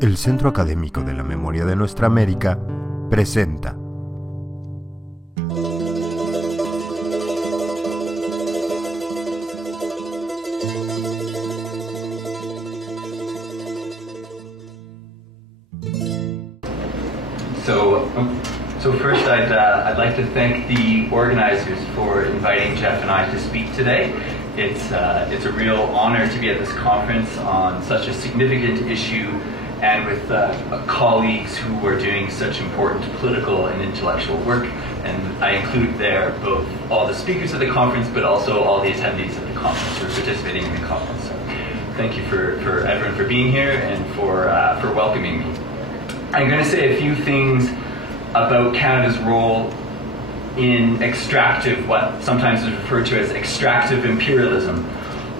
El Centro Académico de la Memoria de Nuestra América presenta So first I'd like to thank the organizers for inviting Jeff and I to speak today. It's a real honor to be at this conference on such a significant issue and with colleagues who are doing such important political and intellectual work. And I include there both all the speakers of the conference, but also all the attendees of the conference who are participating in the conference. So thank you for everyone for being here and for welcoming me. I'm going to say a few things about Canada's role in extractive, what sometimes is referred to as extractive imperialism.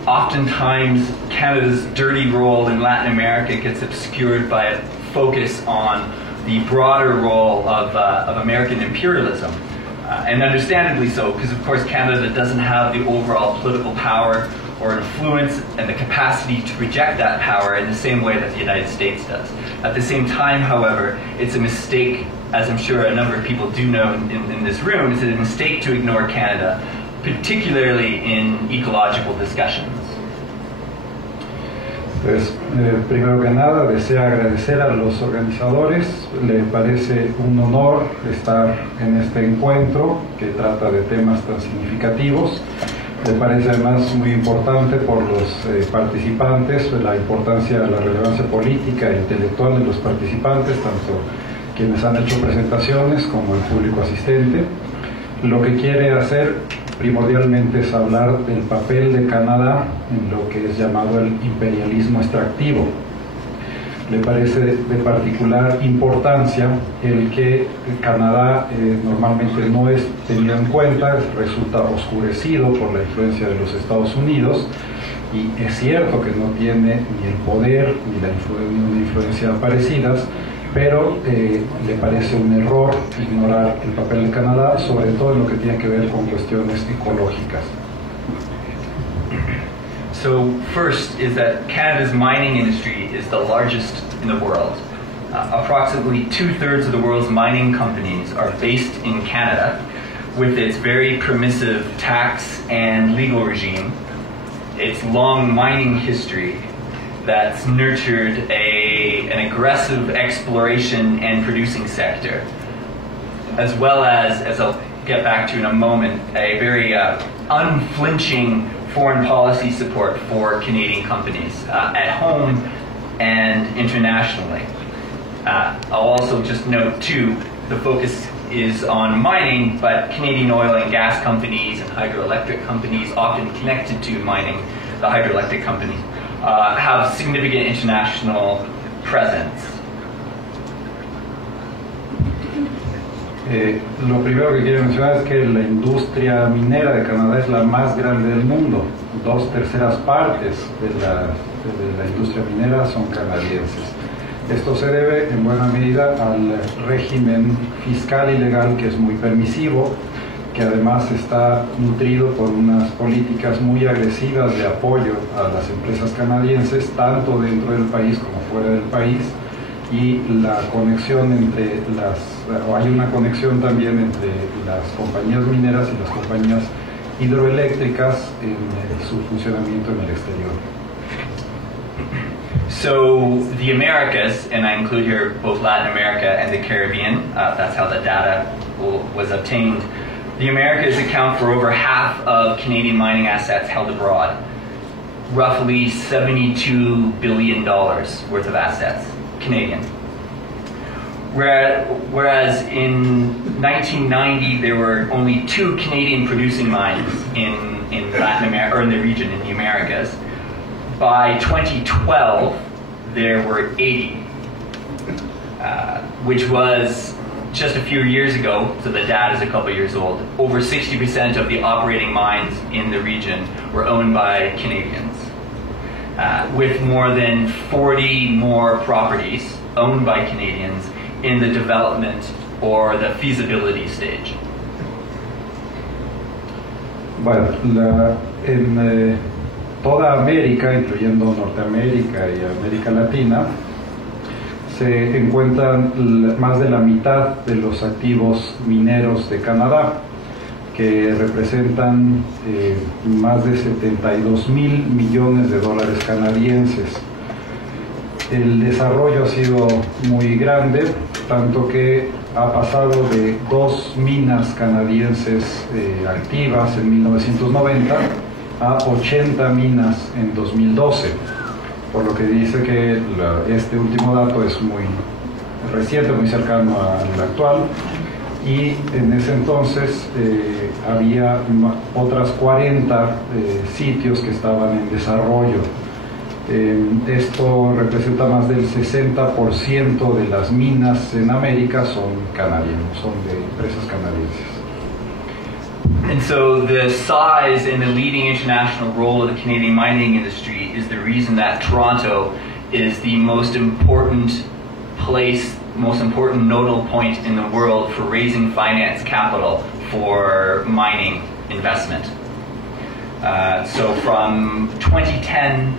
Oftentimes, Canada's dirty role in Latin America gets obscured by a focus on the broader role of American imperialism. And understandably so, because of course Canada doesn't have the overall political power or influence and the capacity to project that power in the same way that the United States does. At the same time, however, it's a mistake, as I'm sure a number of people do know in this room, it's a mistake to ignore Canada, particularly in ecological discussions. Pues, primero que nada, deseo agradecer a los organizadores. Le parece un honor estar en este encuentro que trata de temas tan significativos. Le parece además muy importante por los participantes, la importancia, la relevancia política e intelectual de los participantes, tanto quienes han hecho presentaciones como el público asistente. Lo que quiere hacer primordialmente es hablar del papel de Canadá en lo que es llamado el imperialismo extractivo. Le parece de particular importancia el que Canadá normalmente no es tenido en cuenta, resulta oscurecido por la influencia de los Estados Unidos, y es cierto que no tiene ni el poder ni una influencia parecidas, pero le parece un error ignorar el papel de Canadá, sobre todo en lo que tiene que ver con cuestiones ecológicas. So first is that Canada's mining industry is the largest in the world. Approximately 2/3 of the world's mining companies are based in Canada, with its very permissive tax and legal regime, its long mining history that's nurtured an aggressive exploration and producing sector, as well as I'll get back to in a moment, a very unflinching foreign policy support for Canadian companies at home and internationally. I'll also just note too, the focus is on mining, but Canadian oil and gas companies and hydroelectric companies, often connected to mining, the hydroelectric companies, have significant international presence. Lo primero que quiero mencionar es que la industria minera de Canadá es la más grande del mundo. 2/3 partes de la industria minera son canadienses. Esto se debe en buena medida al régimen fiscal y legal, que es muy permisivo, que además está nutrido por unas políticas muy agresivas de apoyo a las empresas canadienses, tanto dentro del país como fuera del país, y la conexión hay una conexión también entre las compañías mineras y las compañías hidroeléctricas en su funcionamiento en el exterior. So the Americas, and I include here both Latin America and the Caribbean, that's how the data was obtained. The Americas account for over half of Canadian mining assets held abroad, roughly $72 billion worth of assets, Canadian. Whereas in 1990 there were only 2 Canadian producing mines in Latin America, or in the region, in the Americas. By 2012 there were 80, which was just a few years ago, so the data is a couple years old. Over 60% of the operating mines in the region were owned by Canadians, with more than 40 more properties owned by Canadians in the development or the feasibility stage. Bueno, en toda América, incluyendo Norteamérica y América Latina, se encuentran más de la mitad de los activos mineros de Canadá, que representan más de 72,000 millones de dólares canadienses. El desarrollo ha sido muy grande, tanto que ha pasado de 2 minas canadienses activas en 1990 a 80 minas en 2012, por lo que dice que este último dato es muy reciente, muy cercano al actual, y en ese entonces había otras 40 sitios que estaban en desarrollo. Esto representa más del 60% de las minas en América son canadienses, son de empresas canadienses. And so the size and the leading international role of the Canadian mining industry is the reason that Toronto is the most important place, most important nodal point in the world for raising finance capital for mining investment. So from 2010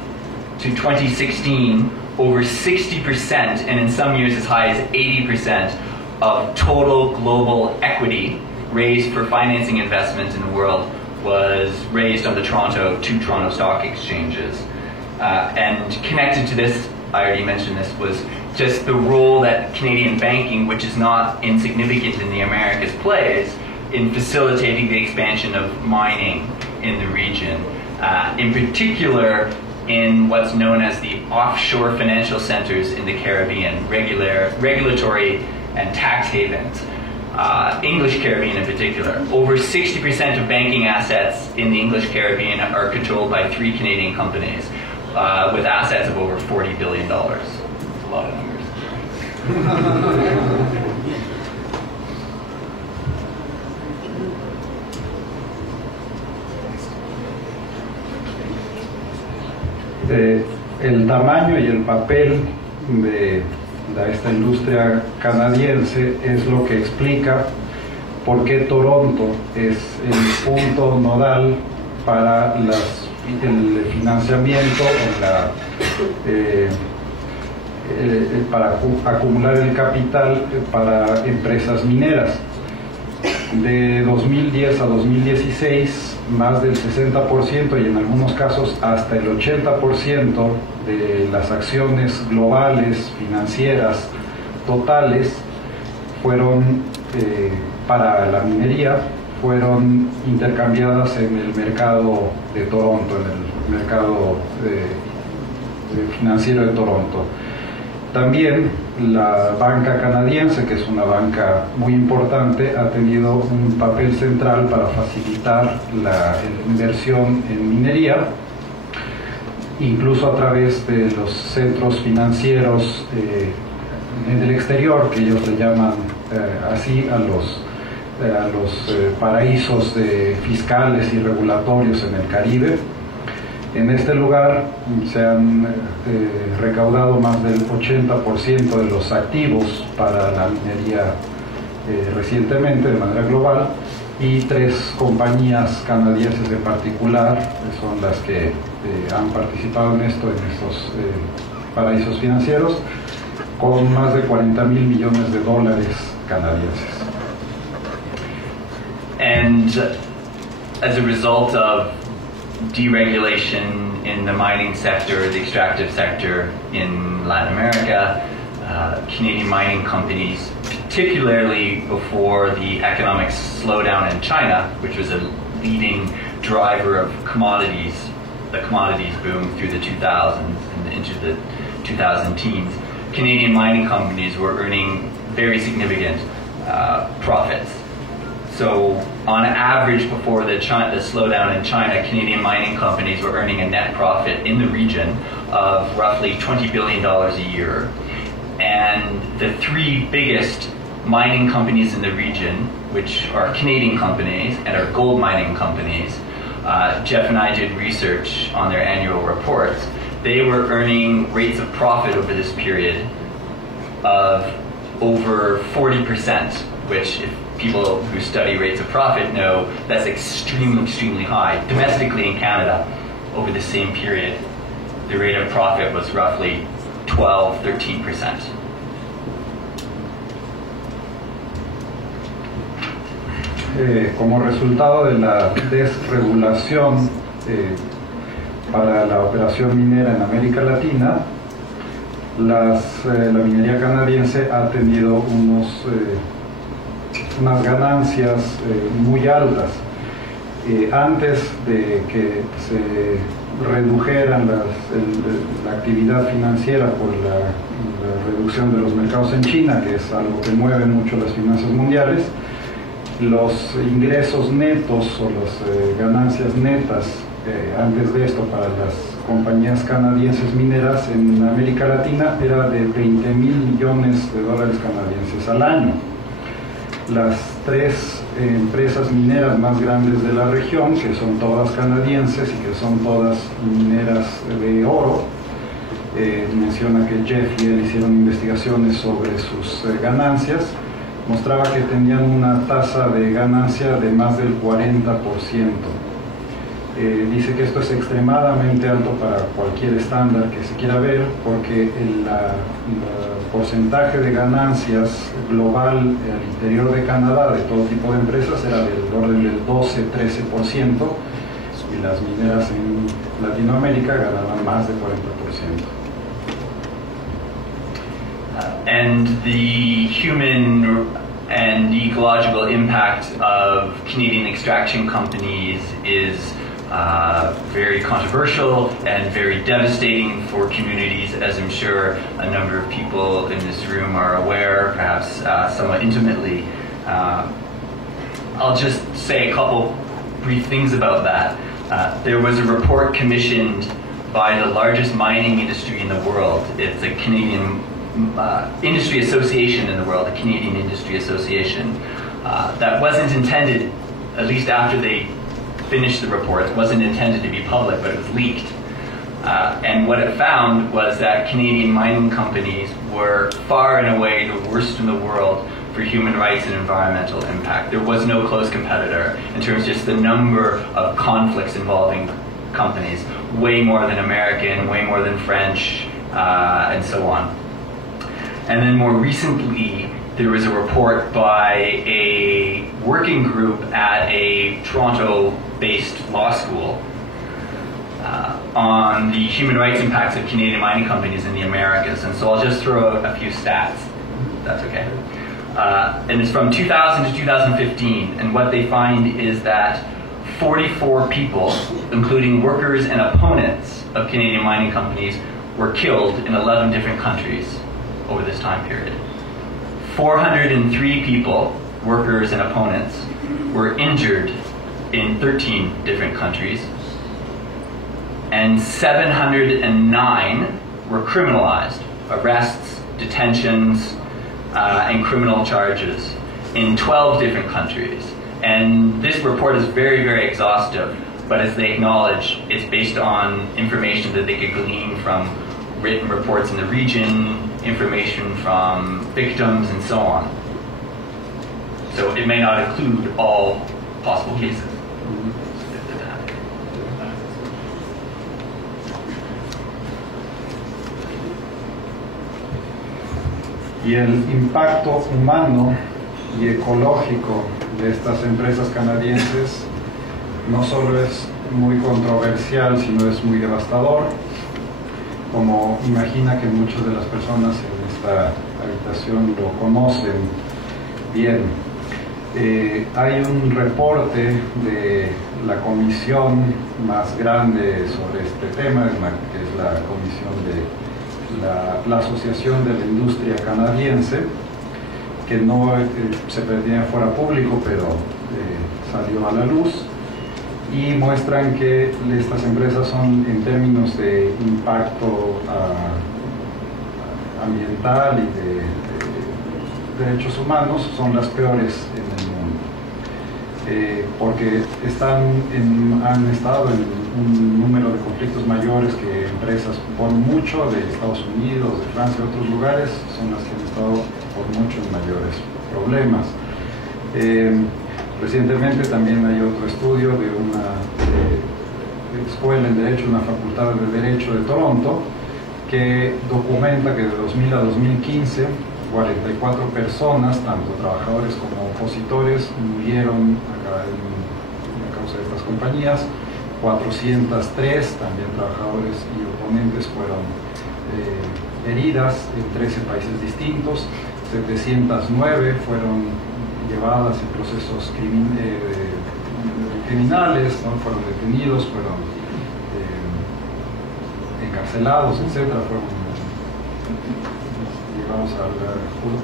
to 2016, over 60%, and in some years as high as 80%, of total global equity raised for financing investment in the world was raised on the two Toronto stock exchanges. And connected to this, I already mentioned this, was just the role that Canadian banking, which is not insignificant in the Americas, plays in facilitating the expansion of mining in the region. In particular, in what's known as the offshore financial centers in the Caribbean, regulatory and tax havens. English Caribbean in particular. Over 60% of banking assets in the English Caribbean are controlled by 3 Canadian companies with assets of over $40 billion. That's a lot of numbers. El tamaño y el papel de esta industria canadiense es lo que explica por qué Toronto es el punto nodal para el financiamiento para acumular el capital para empresas mineras. De 2010 a 2016, más del 60% y en algunos casos hasta el 80% de las acciones globales financieras totales fueron para la minería, fueron intercambiadas en el mercado de Toronto, en el mercado financiero de Toronto. También la banca canadiense, que es una banca muy importante, ha tenido un papel central para facilitar la inversión en minería, incluso a través de los centros financieros en el exterior, que ellos le llaman así a los paraísos fiscales y regulatorios en el Caribe. En este lugar se han recaudado más del 80% de los activos para la minería recientemente de manera global, y 3 compañías canadienses en particular son las que han participado en estos paraísos financieros, con más de 40,000 millones de dólares canadienses. And as a result of deregulation in the mining sector, the extractive sector in Latin America, Canadian mining companies, particularly before the economic slowdown in China, which was a leading driver of commodities, the commodities boom through the 2000s and into the 2010s, Canadian mining companies were earning very significant profits. So on average, before the slowdown in China, Canadian mining companies were earning a net profit in the region of roughly $20 billion a year. And the 3 biggest mining companies in the region, which are Canadian companies and are gold mining companies, Jeff and I did research on their annual reports. They were earning rates of profit over this period of over 40%, which, if people who study rates of profit know, that's extremely, extremely high. Domestically in Canada, over the same period, the rate of profit was roughly 12-13%. como resultado de la desregulación para la operación minera en América Latina, la minería canadiense ha tenido unas ganancias muy altas. Antes de que se redujeran la actividad financiera por la reducción de los mercados en China, que es algo que mueve mucho las finanzas mundiales, los ingresos netos o las ganancias netas antes de esto para las compañías canadienses mineras en América Latina era de 20 mil millones de dólares canadienses al año. Las tres empresas mineras más grandes de la región, que son todas canadienses y que son todas mineras de oro, menciona que Jeff y él hicieron investigaciones sobre sus ganancias, mostraba que tenían una tasa de ganancia de más del 40%. Dice que esto es extremadamente alto para cualquier estándar que se quiera ver, porque el porcentaje de ganancias global al interior de Canadá de todo tipo de empresas era del orden del 12-13%, y las mineras en Latinoamérica ganaban más del 40%. And the human and ecological impact of Canadian extraction companies is very controversial and very devastating for communities, as I'm sure a number of people in this room are aware, perhaps somewhat intimately. I'll just say a couple brief things about that. There was a report commissioned by the largest mining industry in the world. It's a Canadian industry association in the world, the Canadian Industry Association. That wasn't intended, at least after they finished the report, it wasn't intended to be public, but it was leaked. And what it found was that Canadian mining companies were far and away the worst in the world for human rights and environmental impact. There was no close competitor in terms of just the number of conflicts involving companies, way more than American, way more than French, and so on. And then more recently, there was a report by a working group at a Toronto-based law school on the human rights impacts of Canadian mining companies in the Americas. And so I'll just throw a few stats, if that's okay. And it's from 2000 to 2015, and what they find is that 44 people, including workers and opponents of Canadian mining companies, were killed in 11 different countries over this time period. 403 people, workers and opponents, were injured in 13 different countries, and 709 were criminalized, arrests, detentions, and criminal charges in 12 different countries. And this report is very, very exhaustive, but as they acknowledge, it's based on information that they could glean from written reports in the region, information from victims, and so on. So it may not include all possible cases. Y el impacto humano y ecológico de estas empresas canadienses no solo es muy controversial, sino es muy devastador, como imagina que muchas de las personas en esta habitación lo conocen bien. Hay un reporte de la comisión más grande sobre este tema, que es la comisión de la Asociación de la Industria Canadiense, que no se pretendía fuera público, pero salió a la luz, y muestran que estas empresas son, en términos de impacto ambiental y de derechos humanos, son las peores en el mundo, porque han estado en un número de conflictos mayores que empresas por mucho de Estados Unidos, de Francia y otros lugares son las que han estado por mucho en mayores problemas. Recientemente también hay otro estudio de una escuela en Derecho, una facultad de Derecho de Toronto, que documenta que de 2000 a 2015 44 personas, tanto trabajadores como opositores, murieron a causa de estas compañías. 403 también trabajadores y oponentes fueron heridas en 13 países distintos. 709 fueron llevadas en procesos criminales, ¿no? Fueron detenidos, fueron encarcelados, etc. Fueron llevados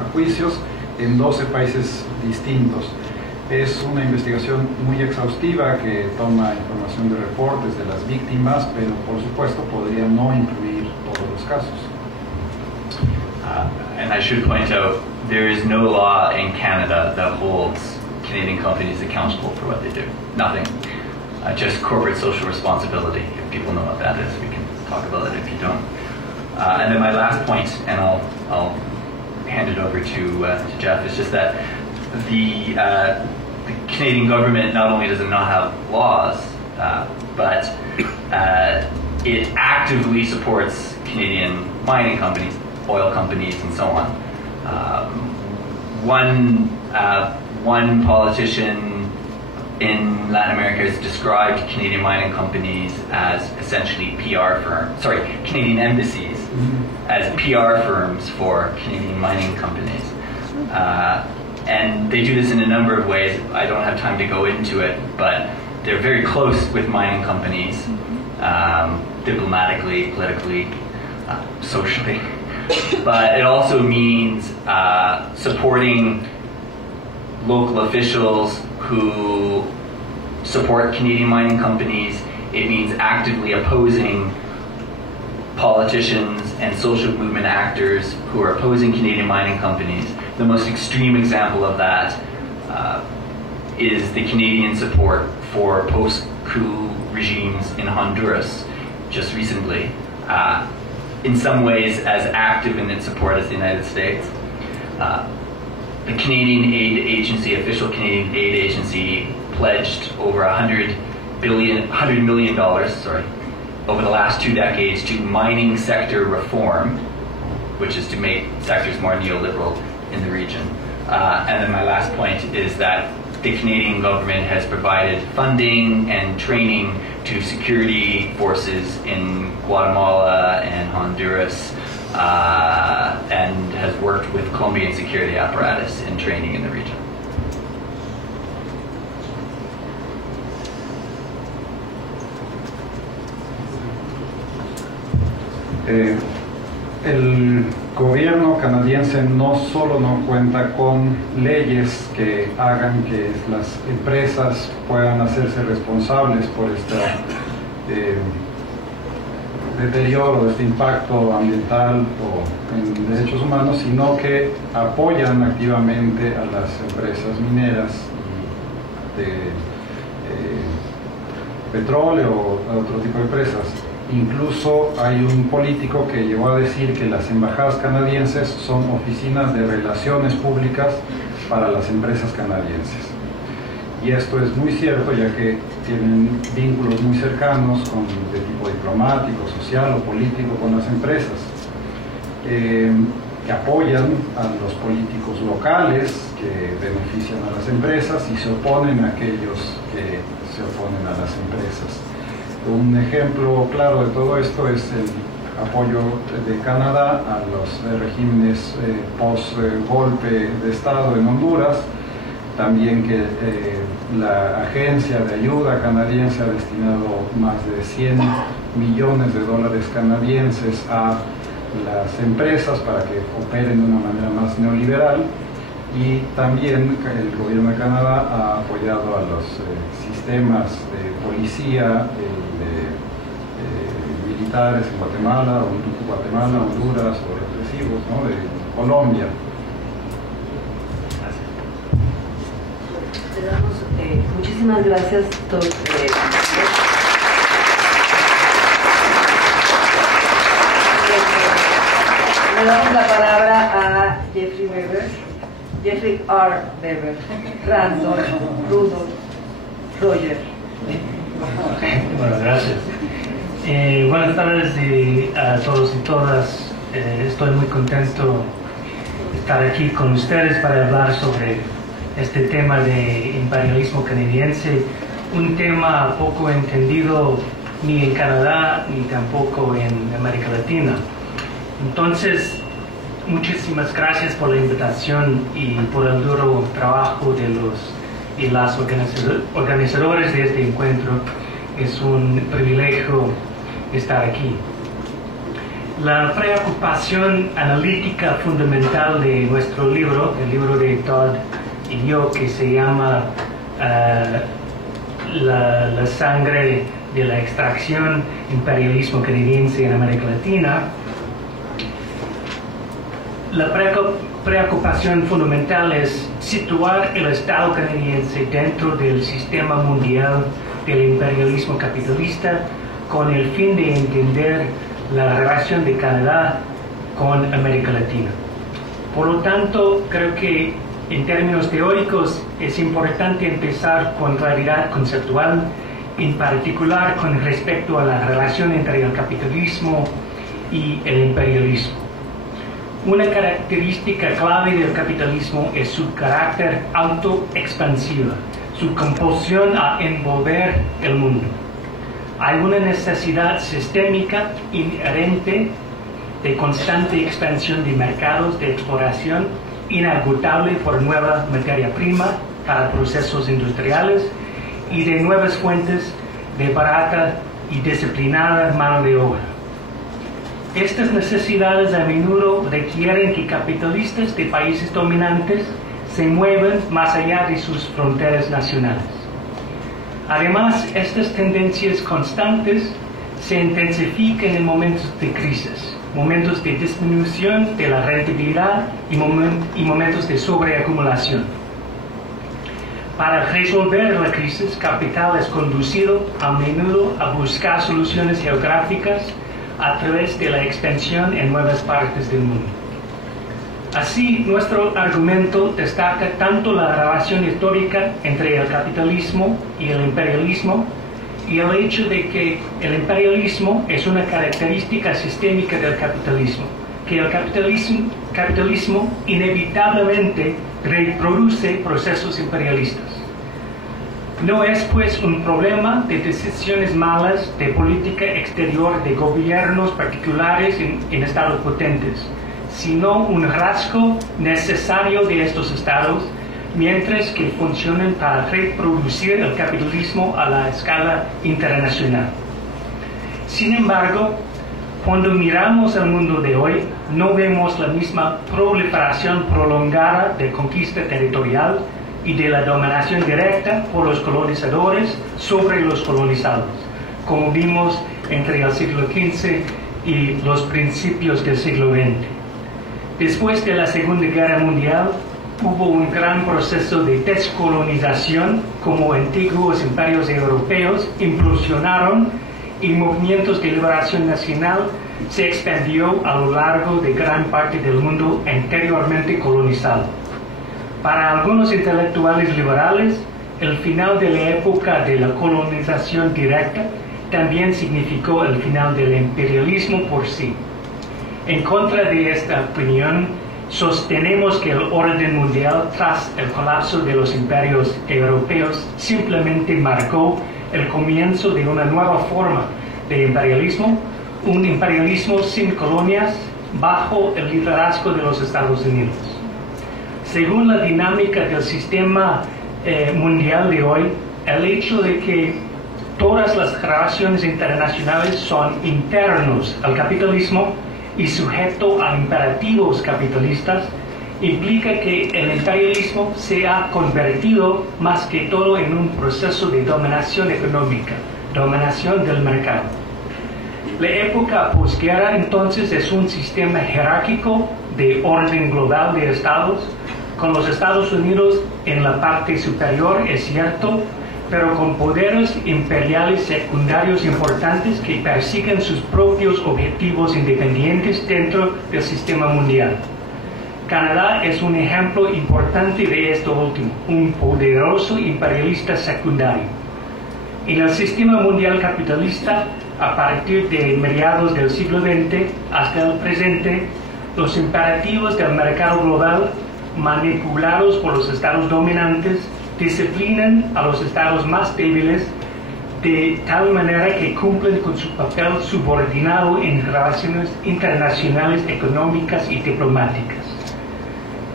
a juicios en 12 países distintos. Es una investigación muy exhaustiva que toma información de reportes de las víctimas, pero por supuesto podría no incluir todos los casos. And I should point out, there is no law in Canada that holds Canadian companies accountable for what they do. Nothing. Just corporate social responsibility. If people know what that is, we can talk about it if you don't. And then my last point, and I'll hand it over to Jeff, is just that the Canadian government not only does it not have laws, but it actively supports Canadian mining companies, oil companies, and so on. One politician in Latin America has described Canadian mining companies as essentially PR firms, Canadian embassies as PR firms for Canadian mining companies. And they do this in a number of ways. I don't have time to go into it, but they're very close with mining companies, diplomatically, politically, socially. But it also means supporting local officials who support Canadian mining companies. It means actively opposing politicians and social movement actors who are opposing Canadian mining companies. The most extreme example of that is the Canadian support for post-coup regimes in Honduras just recently. In some ways as active in its support as the United States. The Canadian Aid Agency, official Canadian Aid Agency, pledged over $100 million over the last 2 decades to mining sector reform, which is to make sectors more neoliberal in the region. And then my last point is that the Canadian government has provided funding and training to security forces in Guatemala and Honduras, and has worked with Colombian security apparatus in training in the region. El gobierno canadiense no solo no cuenta con leyes que hagan que las empresas puedan hacerse responsables por este deterioro, este impacto ambiental o en derechos humanos, sino que apoyan activamente a las empresas mineras de petróleo o otro tipo de empresas. Incluso hay un político que llegó a decir que las embajadas canadienses son oficinas de relaciones públicas para las empresas canadienses. Y esto es muy cierto, ya que tienen vínculos muy cercanos de tipo diplomático, social o político con las empresas, que apoyan a los políticos locales que benefician a las empresas y se oponen a aquellos que se oponen a las empresas. Un ejemplo claro de todo esto es el apoyo de Canadá a los regímenes post-golpe de Estado en Honduras. También que la agencia de ayuda canadiense ha destinado más de $100 millones canadienses a las empresas para que operen de una manera más neoliberal. Y también el gobierno de Canadá ha apoyado a los sistemas de policía, militares en Guatemala, Honduras o represivos, ¿no?, de Colombia. Muchísimas gracias, doctor. Le damos la palabra a Jeffrey R. Weber, Randolph, Rudolph, Roger. Bueno, gracias. Buenas tardes a todos y todas. Estoy muy contento estar aquí con ustedes para hablar sobre este tema de imperialismo canadiense, un tema poco entendido ni en Canadá ni tampoco en América Latina. Entonces, muchísimas gracias por la invitación y por el duro trabajo de los y las organizadores de este encuentro. Es un privilegio estar aquí. La preocupación analítica fundamental de nuestro libro, el libro de Todd y yo, que se llama la sangre de la extracción, imperialismo canadiense en América Latina, la preocupación fundamental es situar el Estado canadiense dentro del sistema mundial del imperialismo capitalista con el fin de entender la relación de Canadá con América Latina. Por lo tanto, creo que en términos teóricos es importante empezar con claridad conceptual, en particular con respecto a la relación entre el capitalismo y el imperialismo. Una característica clave del capitalismo es su carácter autoexpansivo, su compulsión a envolver el mundo. Hay una necesidad sistémica inherente de constante expansión de mercados de exploración inagotable por nueva materia prima para procesos industriales y de nuevas fuentes de barata y disciplinada mano de obra. Estas necesidades a menudo requieren que capitalistas de países dominantes se muevan más allá de sus fronteras nacionales. Además, estas tendencias constantes se intensifican en momentos de crisis, momentos de disminución de la rentabilidad y momentos de sobreacumulación. Para resolver la crisis, capital es conducido a menudo a buscar soluciones geográficas a través de la expansión en nuevas partes del mundo. Así, nuestro argumento destaca tanto la relación histórica entre el capitalismo y el imperialismo y el hecho de que el imperialismo es una característica sistémica del capitalismo, que el capitalismo inevitablemente reproduce procesos imperialistas. No es pues un problema de decisiones malas de política exterior de gobiernos particulares en estados potentes, sino un rasgo necesario de estos estados, mientras que funcionan para reproducir el capitalismo a la escala internacional. Sin embargo, cuando miramos el mundo de hoy, no vemos la misma proliferación prolongada de conquista territorial y de la dominación directa por los colonizadores sobre los colonizados, como vimos entre el siglo XV y los principios del siglo XX. Después de la Segunda Guerra Mundial, hubo un gran proceso de descolonización, como antiguos imperios europeos implosionaron y movimientos de liberación nacional se expandió a lo largo de gran parte del mundo anteriormente colonizado. Para algunos intelectuales liberales, el final de la época de la colonización directa también significó el final del imperialismo por sí. En contra de esta opinión, sostenemos que el orden mundial tras el colapso de los imperios europeos simplemente marcó el comienzo de una nueva forma de imperialismo, un imperialismo sin colonias bajo el liderazgo de los Estados Unidos. Según la dinámica del sistema mundial de hoy, el hecho de que todas las relaciones internacionales son internos al capitalismo y sujeto a imperativos capitalistas, implica que el imperialismo se ha convertido más que todo en un proceso de dominación económica, dominación del mercado. La época posguerra entonces es un sistema jerárquico de orden global de estados, con los Estados Unidos en la parte superior, es cierto, pero con poderes imperiales secundarios importantes que persiguen sus propios objetivos independientes dentro del sistema mundial. Canadá es un ejemplo importante de esto último, un poderoso imperialista secundario. En el sistema mundial capitalista, a partir de mediados del siglo XX hasta el presente, los imperativos del mercado global, manipulados por los estados dominantes, disciplinan a los estados más débiles de tal manera que cumplen con su papel subordinado en relaciones internacionales, económicas y diplomáticas.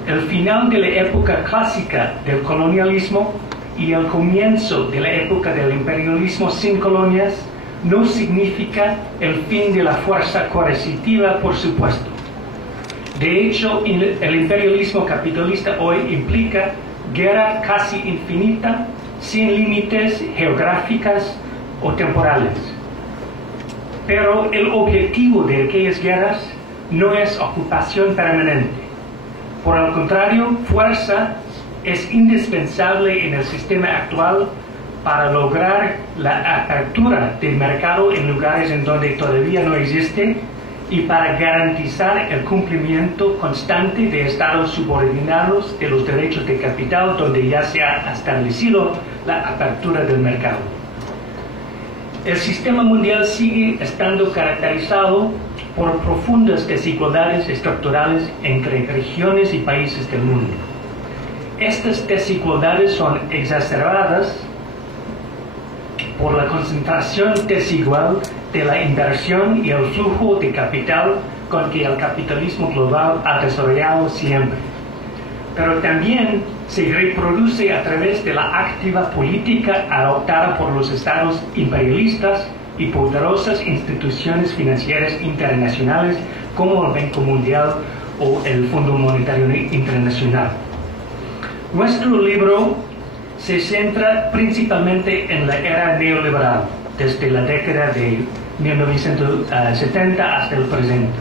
El final de la época clásica del colonialismo y el comienzo de la época del imperialismo sin colonias no significa el fin de la fuerza coercitiva, por supuesto. De hecho, el imperialismo capitalista hoy implica guerra casi infinita, sin límites geográficas o temporales. Pero el objetivo de aquellas guerras no es ocupación permanente. Por el contrario, fuerza es indispensable en el sistema actual para lograr la apertura del mercado en lugares en donde todavía no existe y para garantizar el cumplimiento constante de estados subordinados de los derechos de capital donde ya se ha establecido la apertura del mercado. El sistema mundial sigue estando caracterizado por profundas desigualdades estructurales entre regiones y países del mundo. Estas desigualdades son exacerbadas por la concentración desigual de la inversión y el flujo de capital con que el capitalismo global ha desarrollado siempre. Pero también se reproduce a través de la activa política adoptada por los estados imperialistas y poderosas instituciones financieras internacionales como el Banco Mundial o el Fondo Monetario Internacional. Nuestro libro se centra principalmente en la era neoliberal, desde la década de 1970 hasta el presente.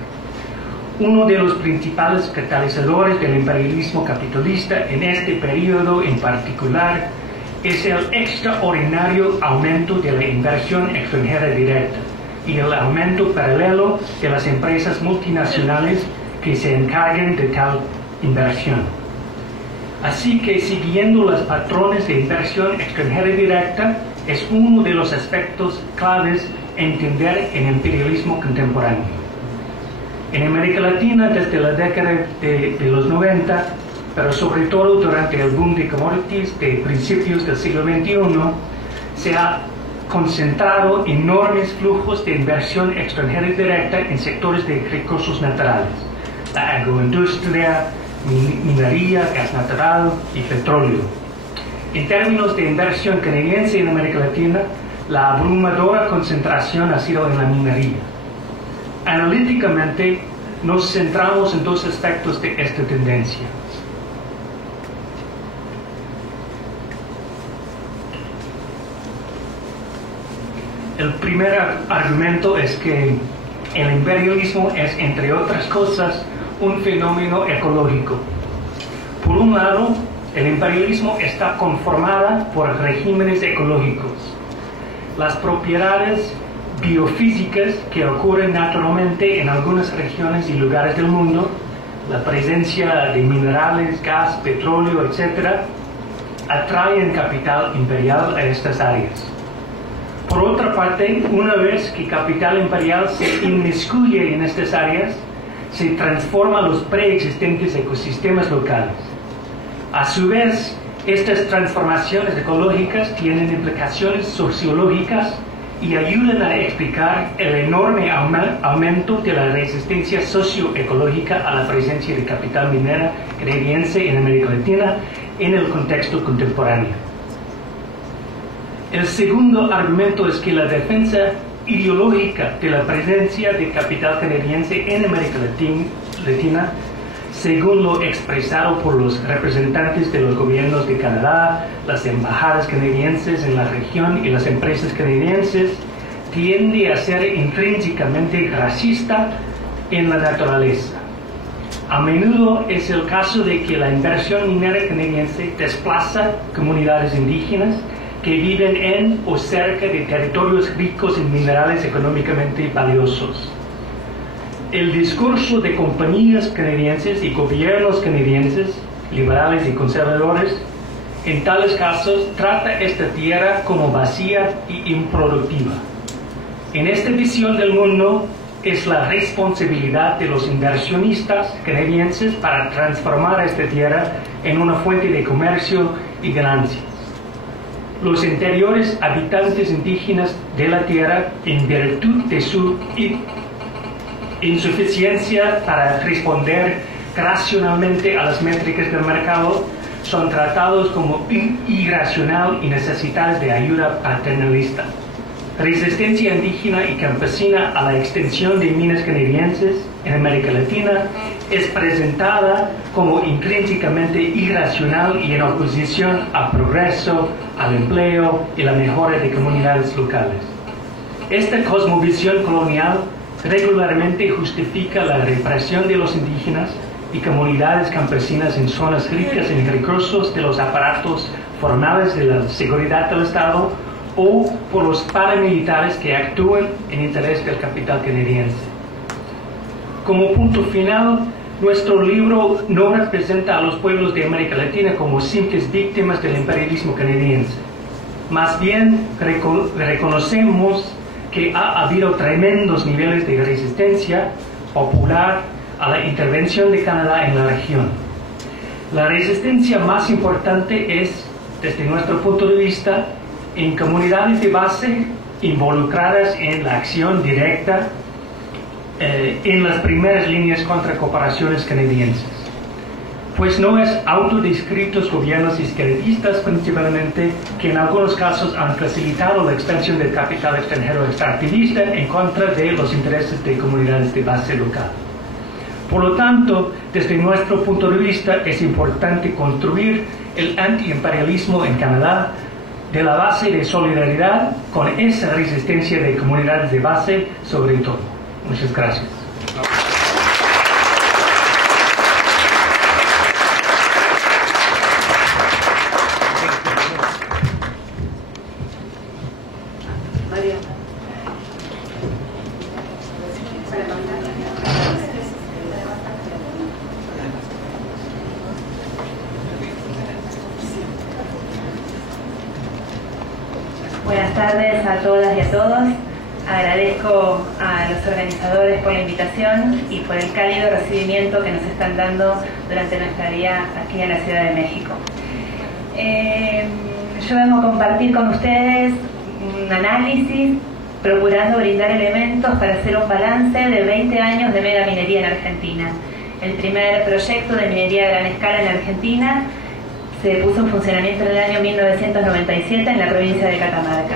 Uno de los principales catalizadores del imperialismo capitalista en este periodo en particular es el extraordinario aumento de la inversión extranjera directa y el aumento paralelo de las empresas multinacionales que se encargan de tal inversión. Así que siguiendo los patrones de inversión extranjera directa es uno de los aspectos claves a entender el imperialismo contemporáneo. En América Latina, desde la década de los 90, pero sobre todo durante el boom de commodities de principios del siglo XXI, se ha concentrado enormes flujos de inversión extranjera directa en sectores de recursos naturales, la agroindustria, minería, gas natural y petróleo. En términos de inversión canadiense en América Latina, la abrumadora concentración ha sido en la minería. Analíticamente, nos centramos en dos aspectos de esta tendencia. El primer argumento es que el imperialismo es, entre otras cosas, un fenómeno ecológico. Por un lado, el imperialismo está conformado por regímenes ecológicos. Las propiedades biofísicas que ocurren naturalmente en algunas regiones y lugares del mundo, la presencia de minerales, gas, petróleo, etc., atraen capital imperial a estas áreas. Por otra parte, una vez que capital imperial se inmiscuye en estas áreas, se transforman los preexistentes ecosistemas locales. A su vez, estas transformaciones ecológicas tienen implicaciones sociológicas y ayudan a explicar el enorme aumento de la resistencia socioecológica a la presencia de capital minera canadiense en América Latina en el contexto contemporáneo. El segundo argumento es que la defensa ideológica de la presencia de capital canadiense en América Latina, según lo expresado por los representantes de los gobiernos de Canadá, las embajadas canadienses en la región y las empresas canadienses, tiende a ser intrínsecamente racista en la naturaleza. A menudo es el caso de que la inversión minera canadiense desplaza comunidades indígenas que viven en o cerca de territorios ricos en minerales económicamente valiosos. El discurso de compañías canadienses y gobiernos canadienses, liberales y conservadores, en tales casos trata esta tierra como vacía y improductiva. En esta visión del mundo, es la responsabilidad de los inversionistas canadienses para transformar esta tierra en una fuente de comercio y ganancias. Los anteriores habitantes indígenas de la tierra, en virtud de su insuficiencia para responder racionalmente a las métricas del mercado, son tratados como irracional y necesitados de ayuda paternalista. Resistencia indígena y campesina a la extensión de minas canadienses en América Latina es presentada como intrínsecamente irracional y en oposición al progreso, al empleo y la mejora de comunidades locales. Esta cosmovisión colonial regularmente justifica la represión de los indígenas y comunidades campesinas en zonas ricas en recursos de los aparatos formales de la seguridad del Estado o por los paramilitares que actúan en interés del capital canadiense. Como punto final, nuestro libro no representa a los pueblos de América Latina como simples víctimas del imperialismo canadiense. Más bien, reconocemos que ha habido tremendos niveles de resistencia popular a la intervención de Canadá en la región. La resistencia más importante es, desde nuestro punto de vista, en comunidades de base involucradas en la acción directa en las primeras líneas contra corporaciones canadienses. Pues no es autodescritos gobiernos izquierdistas principalmente que en algunos casos han facilitado la expansión del capital extranjero extractivista en contra de los intereses de comunidades de base local. Por lo tanto, desde nuestro punto de vista es importante construir el antiimperialismo en Canadá de la base de solidaridad con esa resistencia de comunidades de base sobre todo. Muchas gracias. María. Buenas tardes a todas y a todos. Agradezco a los organizadores por la invitación y por el cálido recibimiento que nos están dando durante nuestra día aquí en la Ciudad de México. Yo vengo a compartir con ustedes un análisis procurando brindar elementos para hacer un balance de 20 años de megaminería en Argentina. El primer proyecto de minería a gran escala en Argentina se puso en funcionamiento en el año 1997 en la provincia de Catamarca.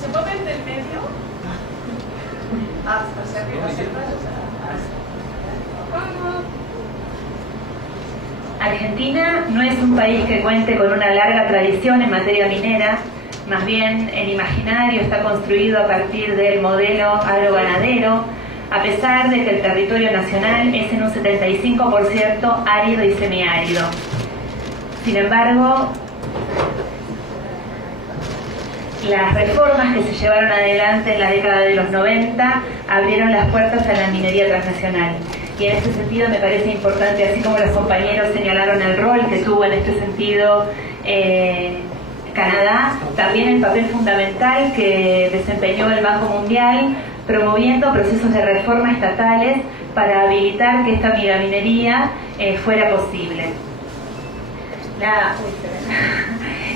¿Se puede ver del medio? Hacia arriba, hacia atrás. Argentina no es un país que cuente con una larga tradición en materia minera, más bien el imaginario está construido a partir del modelo agroganadero, a pesar de que el territorio nacional es en un 75% árido y semiárido. Sin embargo, las reformas que se llevaron adelante en la década de los 90 abrieron las puertas a la minería transnacional. Y en este sentido me parece importante, así como los compañeros señalaron el rol que tuvo en este sentido Canadá, también el papel fundamental que desempeñó el Banco Mundial promoviendo procesos de reforma estatales para habilitar que esta megaminería fuera posible.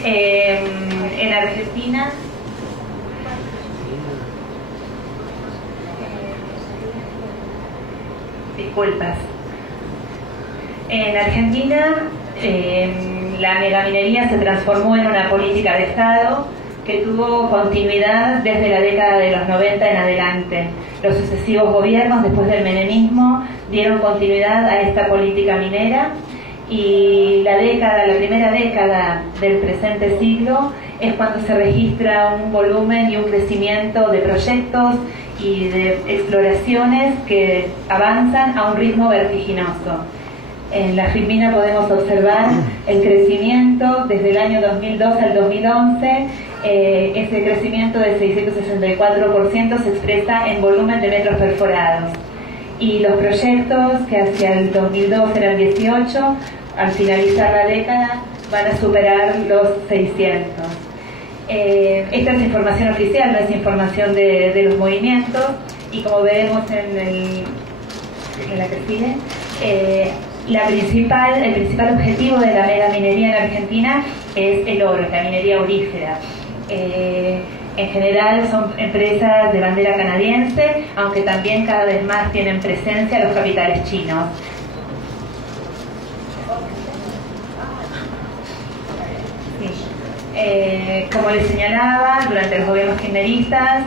En Argentina disculpas. En Argentina la megaminería se transformó en una política de Estado que tuvo continuidad desde la década de los 90 en adelante. Los sucesivos gobiernos después del menemismo dieron continuidad a esta política minera y la primera década del presente siglo es cuando se registra un volumen y un crecimiento de proyectos y de exploraciones que avanzan a un ritmo vertiginoso. En la filmina podemos observar el crecimiento desde el año 2002 al 2011 Ese crecimiento del 664% se expresa en volumen de metros perforados. Y los proyectos, que hacia el 2002 eran 18, al finalizar la década van a superar los 600. Esta es información oficial, no es información de los movimientos, y como veremos en la que sigue, el principal objetivo de la megaminería en Argentina es el oro, la minería aurífera. En general son empresas de bandera canadiense, aunque también cada vez más tienen presencia los capitales chinos. Como les señalaba, durante los gobiernos kirchneristas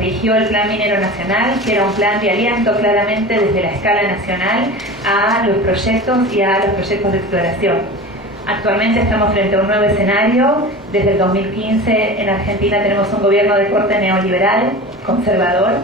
rigió el Plan Minero Nacional, que era un plan de aliento claramente desde la escala nacional a los proyectos y a los proyectos de exploración. Actualmente estamos frente a un nuevo escenario. Desde el 2015 en Argentina tenemos un gobierno de corte neoliberal, conservador,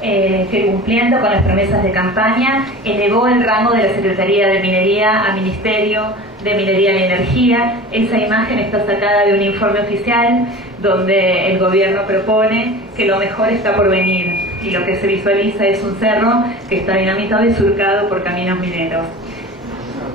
que cumpliendo con las promesas de campaña elevó el rango de la Secretaría de Minería a Ministerio de Minería y Energía. Esa imagen está sacada de un informe oficial donde el gobierno propone que lo mejor está por venir, y lo que se visualiza es un cerro que está dinamitado y surcado por caminos mineros.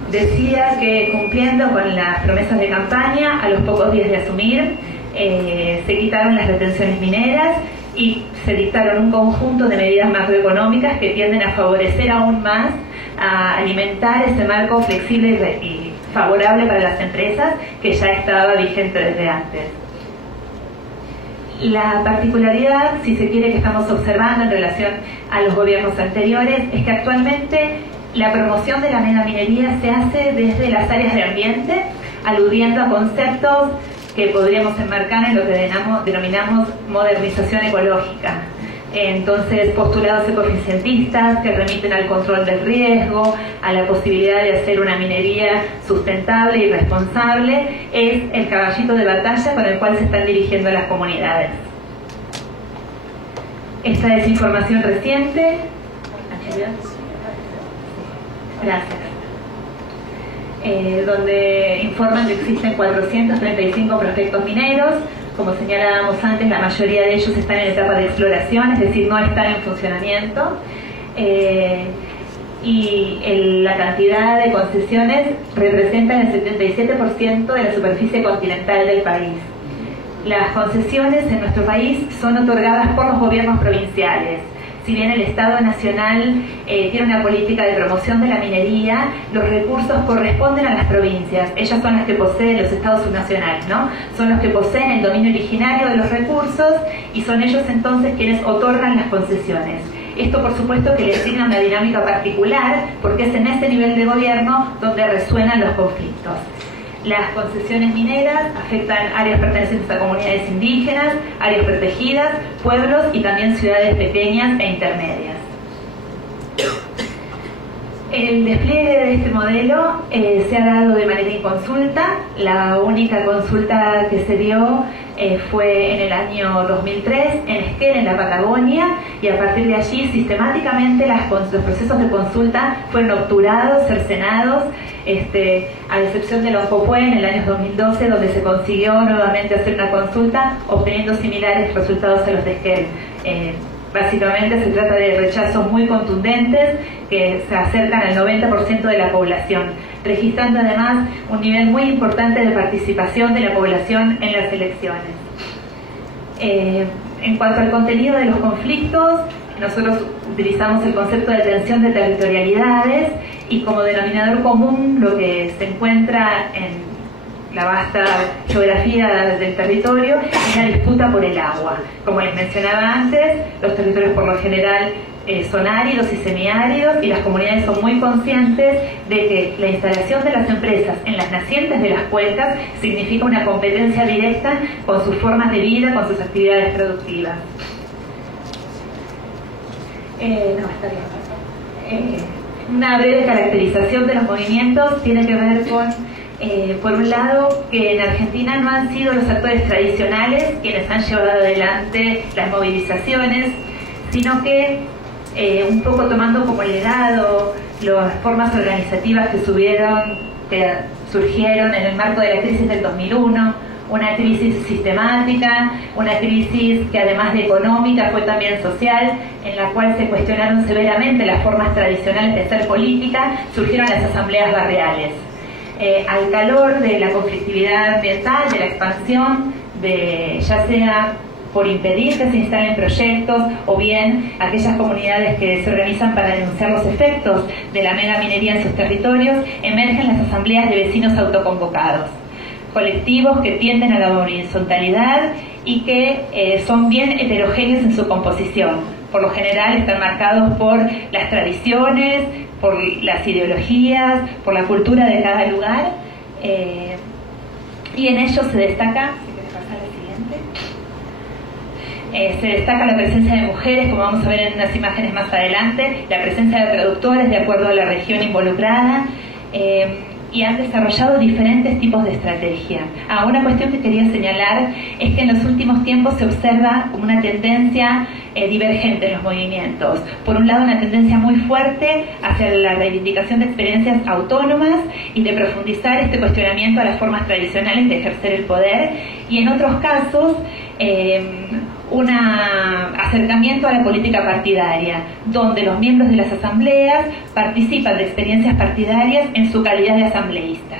Decía que cumpliendo con las promesas de campaña, a los pocos días de asumir, se quitaron las retenciones mineras y se dictaron un conjunto de medidas macroeconómicas que tienden a favorecer aún más, a alimentar ese marco flexible y favorable para las empresas que ya estaba vigente desde antes. La particularidad, si se quiere, que estamos observando en relación a los gobiernos anteriores es que actualmente la promoción de la megaminería se hace desde las áreas de ambiente, aludiendo a conceptos que podríamos enmarcar en lo que denominamos modernización ecológica. Entonces, postulados ecoeficientistas que remiten al control del riesgo, a la posibilidad de hacer una minería sustentable y responsable, es el caballito de batalla con el cual se están dirigiendo las comunidades. Esta es información reciente. Gracias. Donde informan que existen 435 prospectos mineros. Como señalábamos antes, la mayoría de ellos están en etapa de exploración, es decir, no están en funcionamiento. La cantidad de concesiones representan el 77% de la superficie continental del país. Las concesiones en nuestro país son otorgadas por los gobiernos provinciales. Si bien el Estado Nacional tiene una política de promoción de la minería, los recursos corresponden a las provincias. Ellas son las que poseen los estados subnacionales, ¿no? Son los que poseen el dominio originario de los recursos y son ellos entonces quienes otorgan las concesiones. Esto, por supuesto, que le asigna una dinámica particular porque es en ese nivel de gobierno donde resuenan los conflictos. Las concesiones mineras afectan áreas pertenecientes a comunidades indígenas, áreas protegidas, pueblos y también ciudades pequeñas e intermedias. El despliegue de este modelo se ha dado de manera inconsulta. La única consulta que se dio fue en el año 2003 en Esquel, en la Patagonia, y a partir de allí sistemáticamente los procesos de consulta fueron obturados, cercenados, a excepción de los Popue en el año 2012, donde se consiguió nuevamente hacer una consulta obteniendo similares resultados a los de Esquel. Básicamente se trata de rechazos muy contundentes que se acercan al 90% de la población, registrando además un nivel muy importante de participación de la población en las elecciones. En cuanto al contenido de los conflictos, nosotros utilizamos el concepto de tensión de territorialidades y como denominador común lo que se encuentra en la vasta geografía del territorio es la disputa por el agua. Como les mencionaba antes, los territorios por lo general son áridos y semiáridos y las comunidades son muy conscientes de que la instalación de las empresas en las nacientes de las cuencas significa una competencia directa con sus formas de vida, con sus actividades productivas. Una breve caracterización de los movimientos tiene que ver con por un lado, que en Argentina no han sido los actores tradicionales quienes han llevado adelante las movilizaciones, sino que un poco tomando como legado las formas organizativas que surgieron en el marco de la crisis del 2001, una crisis sistemática, una crisis que además de económica fue también social, en la cual se cuestionaron severamente las formas tradicionales de hacer política, surgieron las asambleas barriales. Al calor de la conflictividad ambiental, de la expansión, ya sea por impedir que se instalen proyectos o bien aquellas comunidades que se organizan para denunciar los efectos de la megaminería en sus territorios, emergen las asambleas de vecinos autoconvocados, colectivos que tienden a la horizontalidad y que son bien heterogéneos en su composición. Por lo general están marcados por las tradiciones, por las ideologías, por la cultura de cada lugar, y en ellos se destaca, si quieres pasar al siguiente, se destaca la presencia de mujeres, como vamos a ver en unas imágenes más adelante, la presencia de traductores de acuerdo a la región involucrada, y han desarrollado diferentes tipos de estrategia. Una cuestión que quería señalar es que en los últimos tiempos se observa una tendencia divergente en los movimientos. Por un lado, una tendencia muy fuerte hacia la reivindicación de experiencias autónomas y de profundizar este cuestionamiento a las formas tradicionales de ejercer el poder, y en otros casos un acercamiento a la política partidaria, donde los miembros de las asambleas participan de experiencias partidarias en su calidad de asambleístas.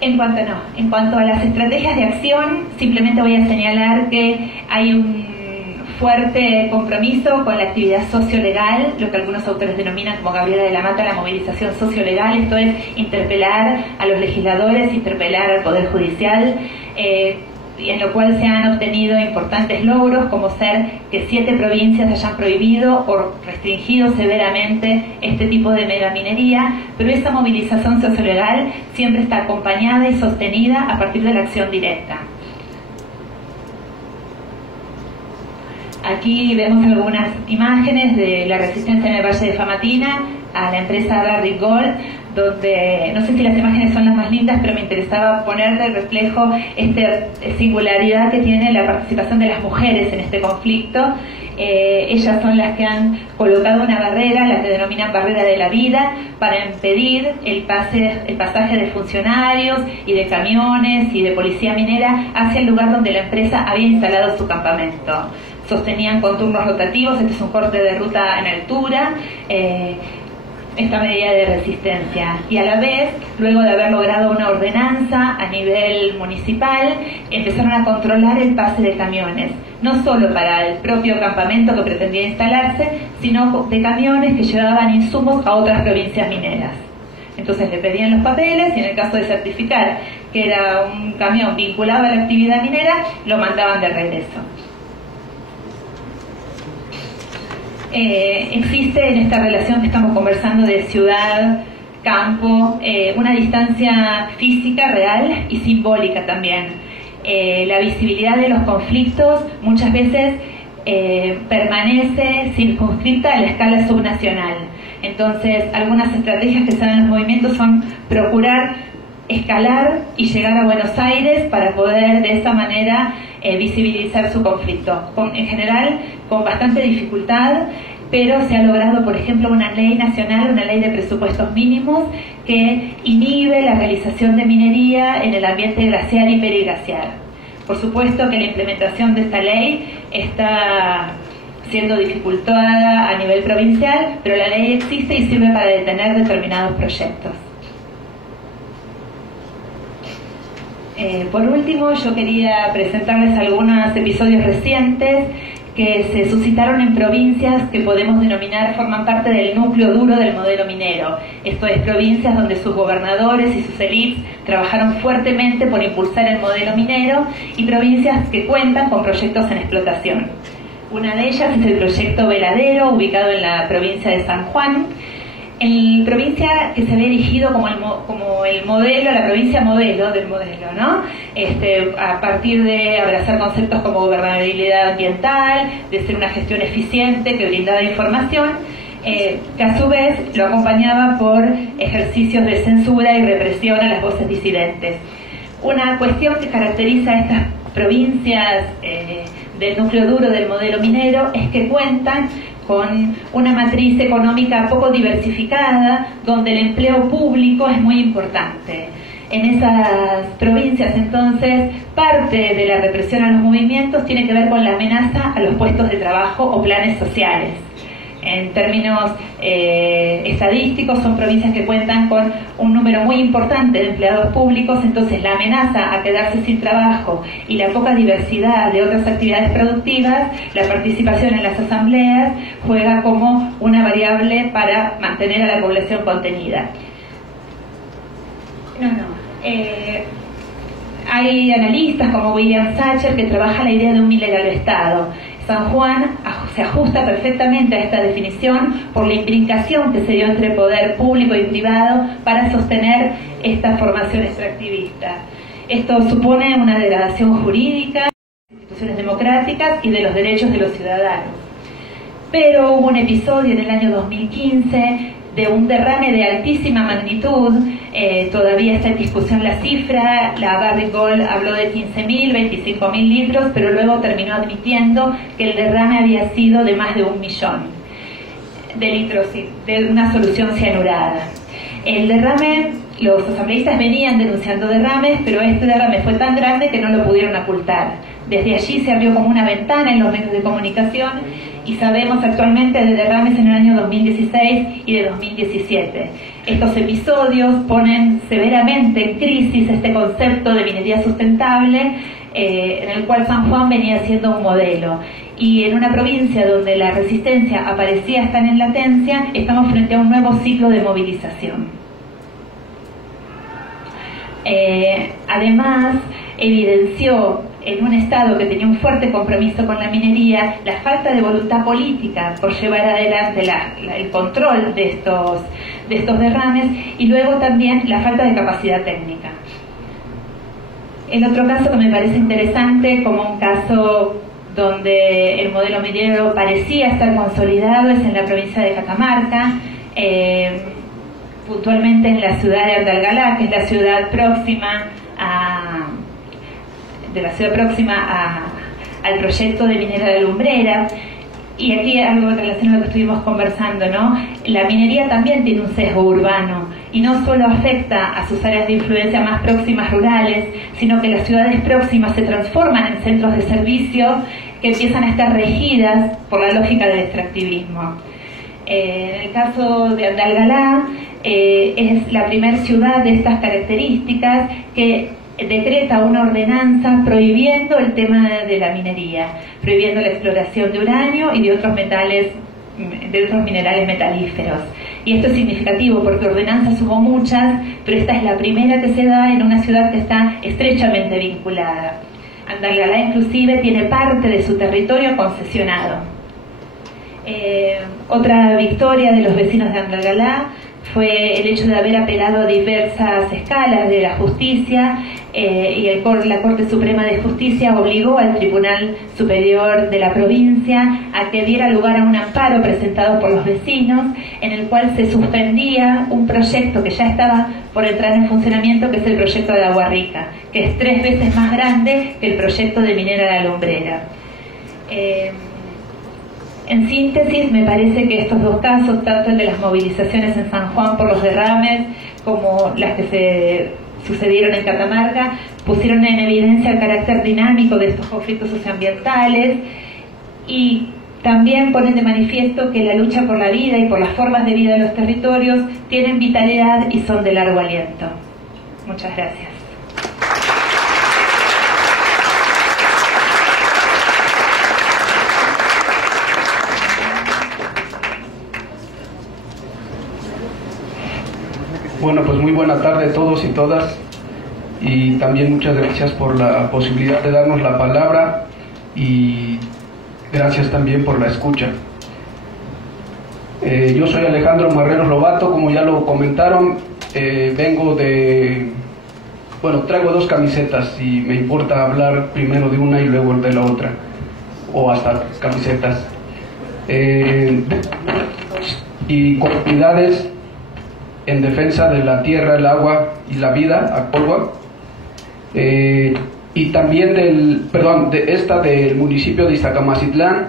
En cuanto a las estrategias de acción, simplemente voy a señalar que hay un fuerte compromiso con la actividad sociolegal, lo que algunos autores denominan, como Gabriela de la Mata, la movilización sociolegal. Esto es interpelar a los legisladores, interpelar al Poder Judicial, y en lo cual se han obtenido importantes logros, como ser que 7 provincias hayan prohibido o restringido severamente este tipo de megaminería, pero esa movilización sociolegal siempre está acompañada y sostenida a partir de la acción directa. Aquí vemos algunas imágenes de la resistencia en el Valle de Famatina a la empresa Barrick Gold, donde no sé si las imágenes son las más lindas, pero me interesaba poner de reflejo esta singularidad que tiene la participación de las mujeres en este conflicto. Ellas son las que han colocado una barrera, la que denominan barrera de la vida, para impedir el pasaje de funcionarios y de camiones y de policía minera hacia el lugar donde la empresa había instalado su campamento. Sostenían con turnos rotativos, este es un corte de ruta en altura, esta medida de resistencia, y a la vez, luego de haber logrado una ordenanza a nivel municipal, empezaron a controlar el pase de camiones, no solo para el propio campamento que pretendía instalarse, sino de camiones que llevaban insumos a otras provincias mineras. Entonces le pedían los papeles y en el caso de certificar que era un camión vinculado a la actividad minera, lo mandaban de regreso. Existe en esta relación que estamos conversando de ciudad-campo una distancia física real y simbólica también. La visibilidad de los conflictos muchas veces permanece circunscrita a la escala subnacional. Entonces, algunas estrategias que se dan en los movimientos son procurar escalar y llegar a Buenos Aires para poder de esa manera visibilizar su conflicto, en general con bastante dificultad, pero se ha logrado, por ejemplo, una ley nacional, una ley de presupuestos mínimos que inhibe la realización de minería en el ambiente glaciar y periglaciar. Por supuesto que la implementación de esta ley está siendo dificultada a nivel provincial, pero la ley existe y sirve para detener determinados proyectos. Por último, yo quería presentarles algunos episodios recientes que se suscitaron en provincias que podemos denominar forman parte del núcleo duro del modelo minero. Esto es, provincias donde sus gobernadores y sus élites trabajaron fuertemente por impulsar el modelo minero, y provincias que cuentan con proyectos en explotación. Una de ellas es el proyecto Veladero, ubicado en la provincia de San Juan. En provincia que se ve erigido como el modelo, la provincia modelo del modelo, ¿no? A partir de abrazar conceptos como gobernabilidad ambiental, de ser una gestión eficiente que brindaba información, que a su vez lo acompañaba por ejercicios de censura y represión a las voces disidentes. Una cuestión que caracteriza a estas provincias del núcleo duro del modelo minero es que cuentan con una matriz económica poco diversificada, donde el empleo público es muy importante. En esas provincias, entonces, parte de la represión a los movimientos tiene que ver con la amenaza a los puestos de trabajo o planes sociales. En términos estadísticos, son provincias que cuentan con un número muy importante de empleados públicos, entonces la amenaza a quedarse sin trabajo y la poca diversidad de otras actividades productivas, la participación en las asambleas juega como una variable para mantener a la población contenida. Hay analistas como William Sacher que trabajan la idea de un ilegal Estado. San Juan se ajusta perfectamente a esta definición por la imbricación que se dio entre poder público y privado para sostener esta formación extractivista. Esto supone una degradación jurídica de las instituciones democráticas y de los derechos de los ciudadanos. Pero hubo un episodio en el año 2015 de un derrame de altísima magnitud, todavía está en discusión la cifra, la Barrick Gold habló de 15.000, 25.000 litros, pero luego terminó admitiendo que el derrame había sido de más de 1 millón de litros de una solución cianurada. El derrame, los asambleístas venían denunciando derrames, pero este derrame fue tan grande que no lo pudieron ocultar. Desde allí se abrió como una ventana en los medios de comunicación y sabemos actualmente de derrames en el año 2016 y de 2017. Estos episodios ponen severamente en crisis este concepto de minería sustentable, en el cual San Juan venía siendo un modelo. Y en una provincia donde la resistencia aparecía estar en latencia, estamos frente a un nuevo ciclo de movilización. Además, evidenció en un Estado que tenía un fuerte compromiso con la minería la falta de voluntad política por llevar adelante el control de estos derrames y luego también la falta de capacidad técnica. El otro caso que me parece interesante, como un caso donde el modelo minero parecía estar consolidado, es en la provincia de Catamarca, puntualmente en la ciudad de Andalgalá, que es la ciudad próxima al proyecto de minera de Lumbrera. Y aquí algo en relación a lo que estuvimos conversando, ¿no? La minería también tiene un sesgo urbano y no solo afecta a sus áreas de influencia más próximas rurales, sino que las ciudades próximas se transforman en centros de servicio que empiezan a estar regidas por la lógica del extractivismo. En el caso de Andalgalá, es la primera ciudad de estas características que decreta una ordenanza prohibiendo el tema de la minería, prohibiendo la exploración de uranio y de otros minerales metalíferos. Y esto es significativo porque ordenanzas hubo muchas, pero esta es la primera que se da en una ciudad que está estrechamente vinculada. Andalgalá inclusive tiene parte de su territorio concesionado. Otra victoria de los vecinos de Andalgalá fue el hecho de haber apelado a diversas escalas de la justicia y la Corte Suprema de Justicia obligó al Tribunal Superior de la provincia a que diera lugar a un amparo presentado por los vecinos en el cual se suspendía un proyecto que ya estaba por entrar en funcionamiento, que es el proyecto de Agua Rica, que es 3 veces más grande que el proyecto de Minera de la Lumbrera. En síntesis, me parece que estos dos casos, tanto el de las movilizaciones en San Juan por los derrames como las que se sucedieron en Catamarca, pusieron en evidencia el carácter dinámico de estos conflictos socioambientales y también ponen de manifiesto que la lucha por la vida y por las formas de vida de los territorios tienen vitalidad y son de largo aliento. Muchas gracias. Bueno, pues muy buena tarde a todos y todas y también muchas gracias por la posibilidad de darnos la palabra y gracias también por la escucha. Yo soy Alejandro Marreros Lobato, como ya lo comentaron, vengo de... Bueno, traigo 2 camisetas y me importa hablar primero de una y luego de la otra, o hasta camisetas. Y comunidades en defensa de la tierra, el agua y la vida, Acolwa, y también del municipio de Iztacamacitlán,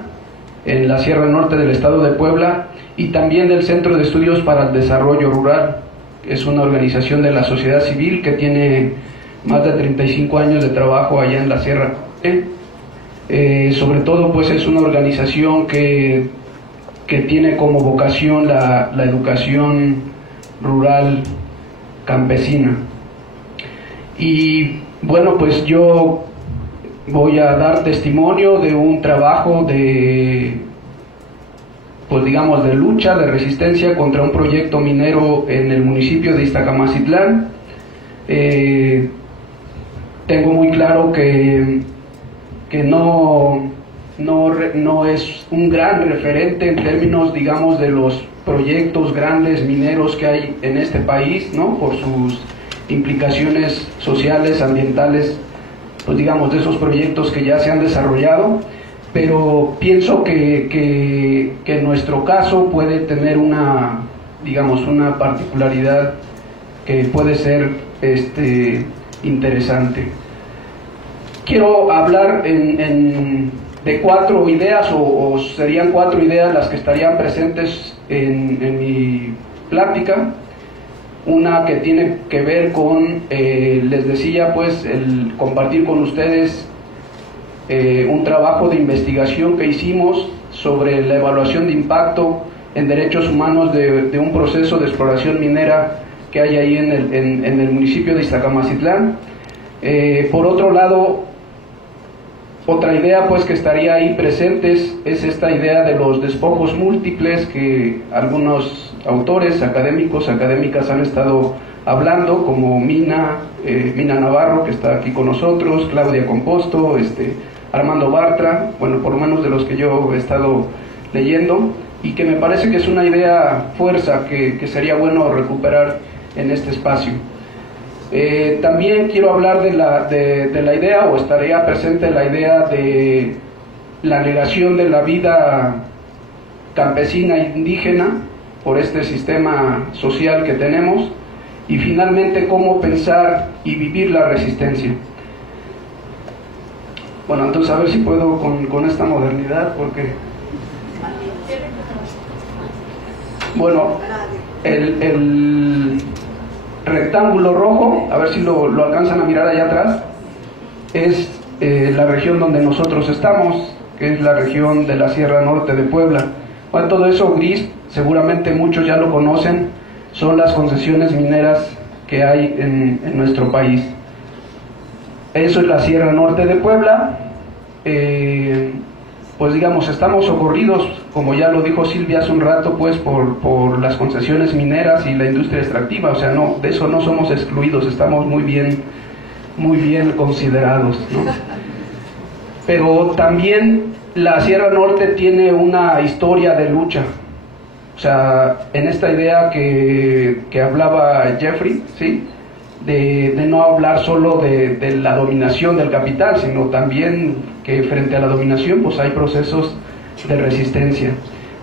en la Sierra Norte del estado de Puebla, y también del Centro de Estudios para el Desarrollo Rural, Es una organización de la sociedad civil que tiene más de 35 años de trabajo allá en la Sierra. Sobre todo pues es una organización que tiene como vocación la educación rural campesina. Y bueno, pues yo voy a dar testimonio de un trabajo pues digamos de lucha, de resistencia contra un proyecto minero en el municipio de Iztacamacitlán. Tengo muy claro que no es un gran referente en términos, digamos, de los proyectos grandes mineros que hay en este país, ¿no? Por sus implicaciones sociales, ambientales, pues digamos, de esos proyectos que ya se han desarrollado, pero pienso que en nuestro caso puede tener una, digamos, una particularidad que puede ser interesante. Quiero hablar de 4 ideas, o serían 4 ideas las que estarían presentes en mi plática. Una que tiene que ver con, les decía, pues, el compartir con ustedes un trabajo de investigación que hicimos sobre la evaluación de impacto en derechos humanos de un proceso de exploración minera que hay ahí en el municipio de Iztacamacitlán. Por otro lado, otra idea pues que estaría ahí presentes es esta idea de los despojos múltiples que algunos autores, académicas han estado hablando, como Mina Navarro, que está aquí con nosotros, Claudia Composto, Armando Bartra, bueno, por lo menos de los que yo he estado leyendo, y que me parece que es una idea fuerza que sería bueno recuperar en este espacio. También quiero hablar de la idea, o estaría presente la idea de la negación de la vida campesina e indígena por este sistema social que tenemos, y finalmente cómo pensar y vivir la resistencia. Bueno, entonces a ver si puedo con esta modernidad, porque bueno, el rectángulo rojo, a ver si lo alcanzan a mirar allá atrás, es la región donde nosotros estamos, que es la región de la Sierra Norte de Puebla. Bueno, todo eso gris, seguramente muchos ya lo conocen, son las concesiones mineras que hay en nuestro país. Eso es la Sierra Norte de Puebla. Pues digamos, estamos socorridos, como ya lo dijo Silvia hace un rato, pues por las concesiones mineras y la industria extractiva. O sea, no, de eso no somos excluidos, estamos muy bien considerados, ¿no? Pero también la Sierra Norte tiene una historia de lucha. O sea, en esta idea que hablaba Jeffrey, ¿sí?, de no hablar solo de la dominación del capital, sino también que frente a la dominación pues hay procesos de resistencia.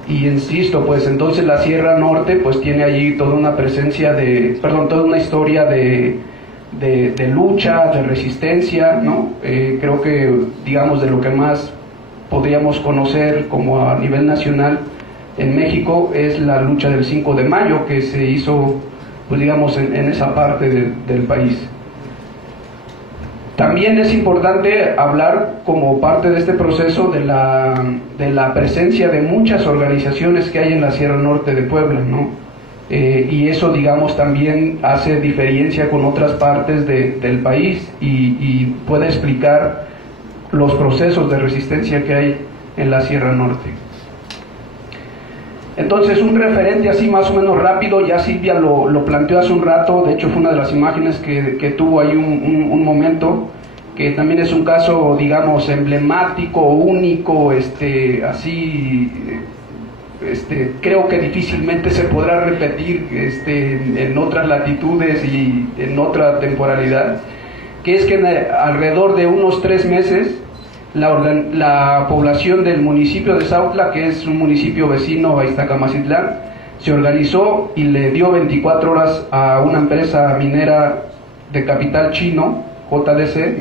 Y insisto, pues entonces la Sierra Norte pues tiene allí toda una presencia toda una historia de lucha, de resistencia, ¿no? Creo que, digamos, de lo que más podríamos conocer como a nivel nacional en México es la lucha del 5 de mayo que se hizo, pues digamos, en esa parte del país. También es importante hablar como parte de este proceso de la presencia de muchas organizaciones que hay en la Sierra Norte de Puebla, ¿no? Y eso, digamos, también hace diferencia con otras partes del país y puede explicar los procesos de resistencia que hay en la Sierra Norte. Entonces, un referente así más o menos rápido, ya Silvia lo planteó hace un rato, de hecho fue una de las imágenes que tuvo ahí un momento, que también es un caso, digamos, emblemático, único, así, creo que difícilmente se podrá repetir en otras latitudes y en otra temporalidad, que es que alrededor de unos 3 meses, la población del municipio de Sautla, que es un municipio vecino a Iztacamacitlán, se organizó y le dio 24 horas a una empresa minera de capital chino, JDC,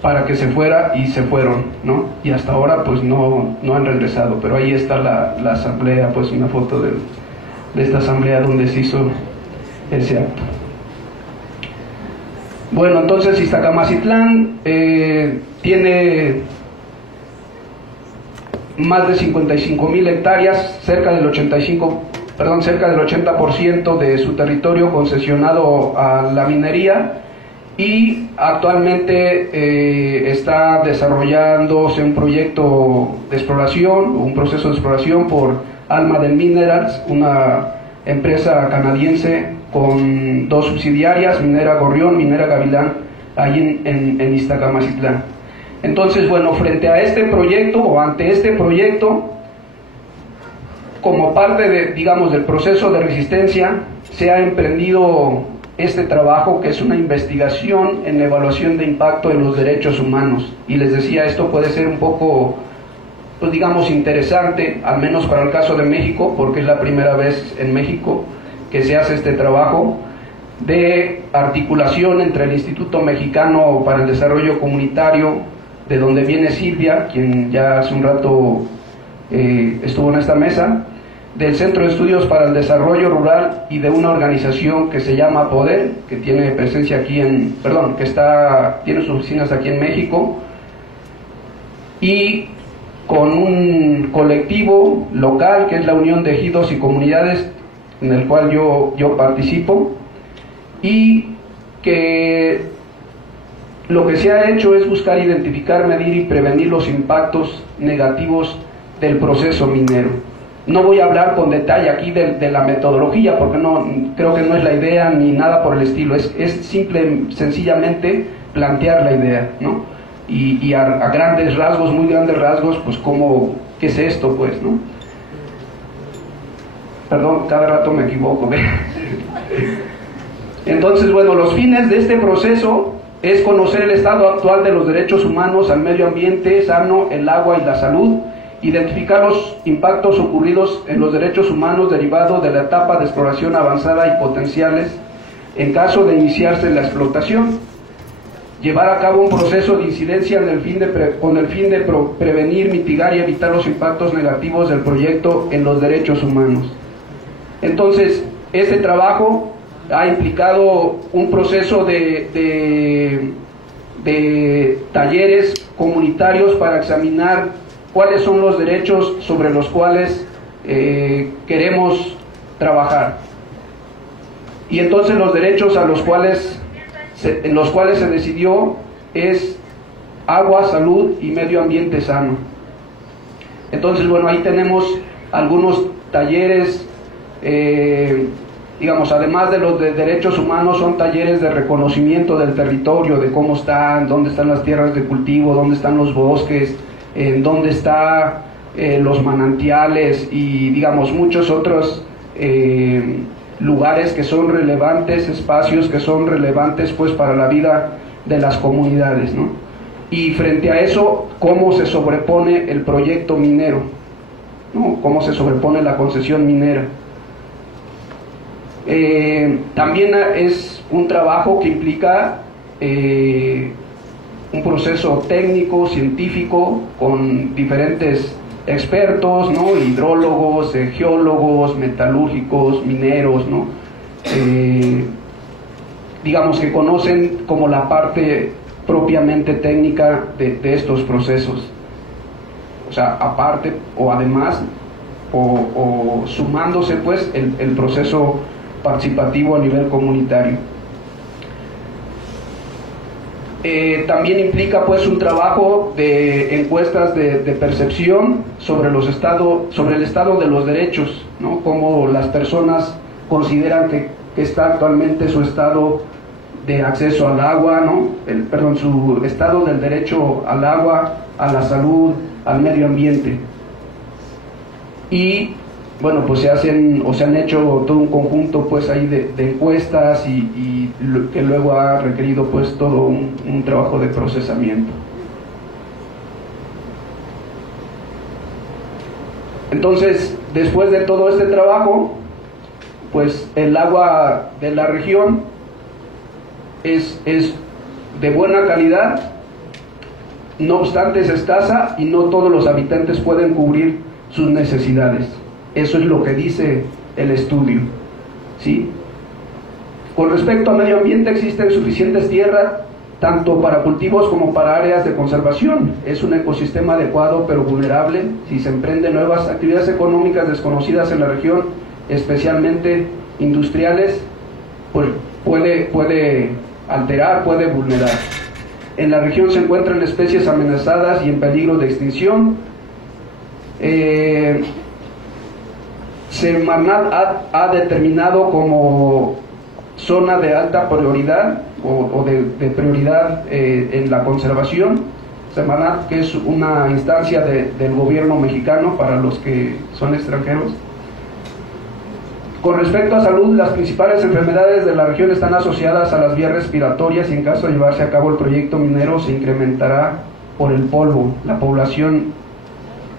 para que se fuera, y se fueron, ¿no? Y hasta ahora pues no han regresado, pero ahí está la asamblea, pues una foto de esta asamblea donde se hizo ese acto. Bueno, entonces Iztacamacitlán tiene más de 55,000 hectáreas, cerca del 80% de su territorio concesionado a la minería, y actualmente está desarrollándose un proyecto de exploración, un proceso de exploración por Almaden Minerals, una empresa canadiense con 2 subsidiarias, Minera Gorrión, Minera Gavilán, ahí en Iztacamacitlán. Entonces, bueno, frente a este proyecto, o ante este proyecto, como parte de, digamos, del proceso de resistencia, se ha emprendido este trabajo, que es una investigación en la evaluación de impacto en los derechos humanos. Y les decía, esto puede ser un poco, pues digamos, interesante, al menos para el caso de México, porque es la primera vez en México que se hace este trabajo de articulación entre el Instituto Mexicano para el Desarrollo Comunitario, de donde viene Silvia, quien ya hace un rato estuvo en esta mesa, del Centro de Estudios para el Desarrollo Rural y de una organización que se llama Poder, que tiene presencia aquí tiene sus oficinas aquí en México, y con un colectivo local que es la Unión de Ejidos y Comunidades, en el cual yo participo, y que lo que se ha hecho es buscar identificar, medir y prevenir los impactos negativos del proceso minero. No voy a hablar con detalle aquí de la metodología, porque creo que no es la idea ni nada por el estilo, es sencillamente plantear la idea, ¿no? Y a grandes rasgos, muy grandes rasgos, pues ¿qué es esto, pues, no? Perdón, cada rato me equivoco. Entonces, bueno, los fines de este proceso es conocer el estado actual de los derechos humanos al medio ambiente sano, el agua y la salud, identificar los impactos ocurridos en los derechos humanos derivados de la etapa de exploración avanzada y potenciales en caso de iniciarse la explotación, llevar a cabo un proceso de incidencia con el fin de prevenir, mitigar y evitar los impactos negativos del proyecto en los derechos humanos. Entonces, este trabajo ha implicado un proceso de talleres comunitarios para examinar cuáles son los derechos sobre los cuales queremos trabajar. Y entonces los derechos en los cuales se decidió es agua, salud y medio ambiente sano. Entonces, bueno, ahí tenemos algunos talleres, digamos, además de los de derechos humanos, son talleres de reconocimiento del territorio, de cómo están, dónde están las tierras de cultivo, dónde están los bosques, en dónde están los manantiales y, digamos, muchos otros lugares que son relevantes, espacios que son relevantes pues para la vida de las comunidades, ¿no? Y frente a eso, cómo se sobrepone el proyecto minero, ¿no? Cómo se sobrepone la concesión minera. También es un trabajo que implica un proceso técnico, científico, con diferentes expertos, ¿no? Hidrólogos, geólogos, metalúrgicos, mineros, ¿no? Digamos que conocen como la parte propiamente técnica de estos procesos. O sea, aparte o además o sumándose pues el proceso participativo a nivel comunitario. También implica pues un trabajo de encuestas de percepción sobre el estado de los derechos, ¿no? Cómo las personas consideran que está actualmente su estado de acceso al agua, ¿no? Su estado del derecho al agua, a la salud, al medio ambiente. Y bueno, pues se han hecho todo un conjunto pues ahí de encuestas y que luego ha requerido pues todo un trabajo de procesamiento. Entonces, después de todo este trabajo, pues el agua de la región es de buena calidad, no obstante es escasa y no todos los habitantes pueden cubrir sus necesidades. Eso es lo que dice el estudio, ¿sí? Con respecto a medio ambiente, existen suficientes tierras tanto para cultivos como para áreas de conservación. Es un ecosistema adecuado pero vulnerable. Si se emprenden nuevas actividades económicas desconocidas en la región, especialmente industriales, pues puede alterar, puede vulnerar. En la región se encuentran especies amenazadas y en peligro de extinción. Semarnat ha determinado como zona de alta prioridad o de prioridad en la conservación. Semarnat, que es una instancia del gobierno mexicano para los que son extranjeros. Con respecto a salud, las principales enfermedades de la región están asociadas a las vías respiratorias y en caso de llevarse a cabo el proyecto minero se incrementará por el polvo. La población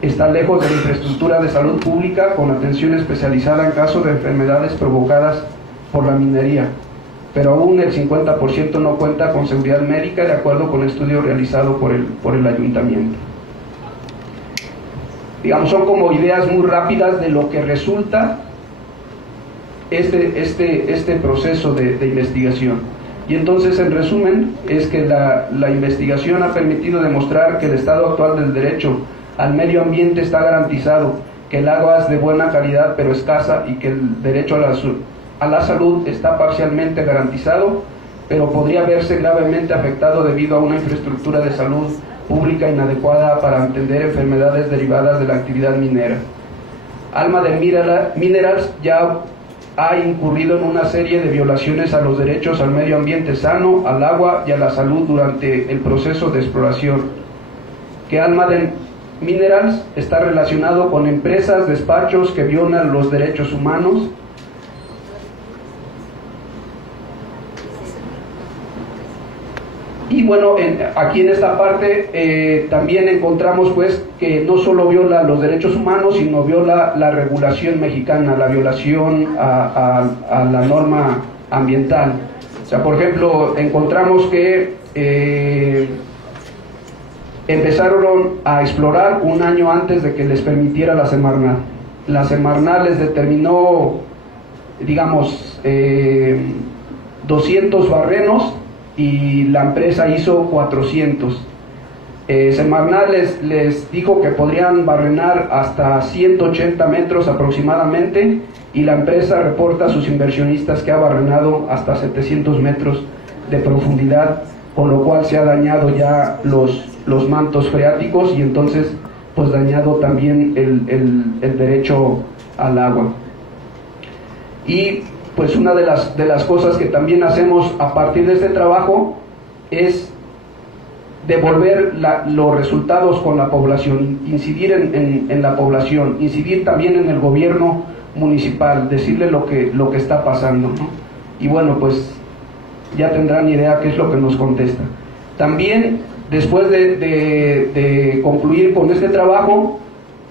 está lejos de la infraestructura de salud pública con atención especializada en caso de enfermedades provocadas por la minería, pero aún el 50% no cuenta con seguridad médica de acuerdo con el estudio realizado por el ayuntamiento. Digamos, son como ideas muy rápidas de lo que resulta este proceso de investigación. Y entonces, en resumen, es que la investigación ha permitido demostrar que el estado actual del derecho al medio ambiente está garantizado, que el agua es de buena calidad pero escasa y que el derecho a la salud está parcialmente garantizado, pero podría verse gravemente afectado debido a una infraestructura de salud pública inadecuada para atender enfermedades derivadas de la actividad minera. Alma de Minerals ya ha incurrido en una serie de violaciones a los derechos al medio ambiente sano, al agua y a la salud durante el proceso de exploración. Que Alma de Minerals está relacionado con empresas, despachos que violan los derechos humanos. Y bueno, aquí en esta parte también encontramos pues que no solo viola los derechos humanos, sino viola la regulación mexicana, la violación a la norma ambiental. O sea, por ejemplo, encontramos que empezaron a explorar un año antes de que les permitiera la Semarnat. La Semarnat les determinó, digamos, 200 barrenos y la empresa hizo 400. Semarnat les dijo que podrían barrenar hasta 180 metros aproximadamente y la empresa reporta a sus inversionistas que ha barrenado hasta 700 metros de profundidad, con lo cual se ha dañado ya los mantos freáticos y entonces pues dañado también el derecho al agua. Y pues una de las cosas que también hacemos a partir de este trabajo es devolver los resultados con la población, incidir en la población, incidir también en el gobierno municipal, decirle lo que está pasando, ¿no? Y bueno, pues ya tendrán idea qué es lo que nos contesta. También, después de concluir con este trabajo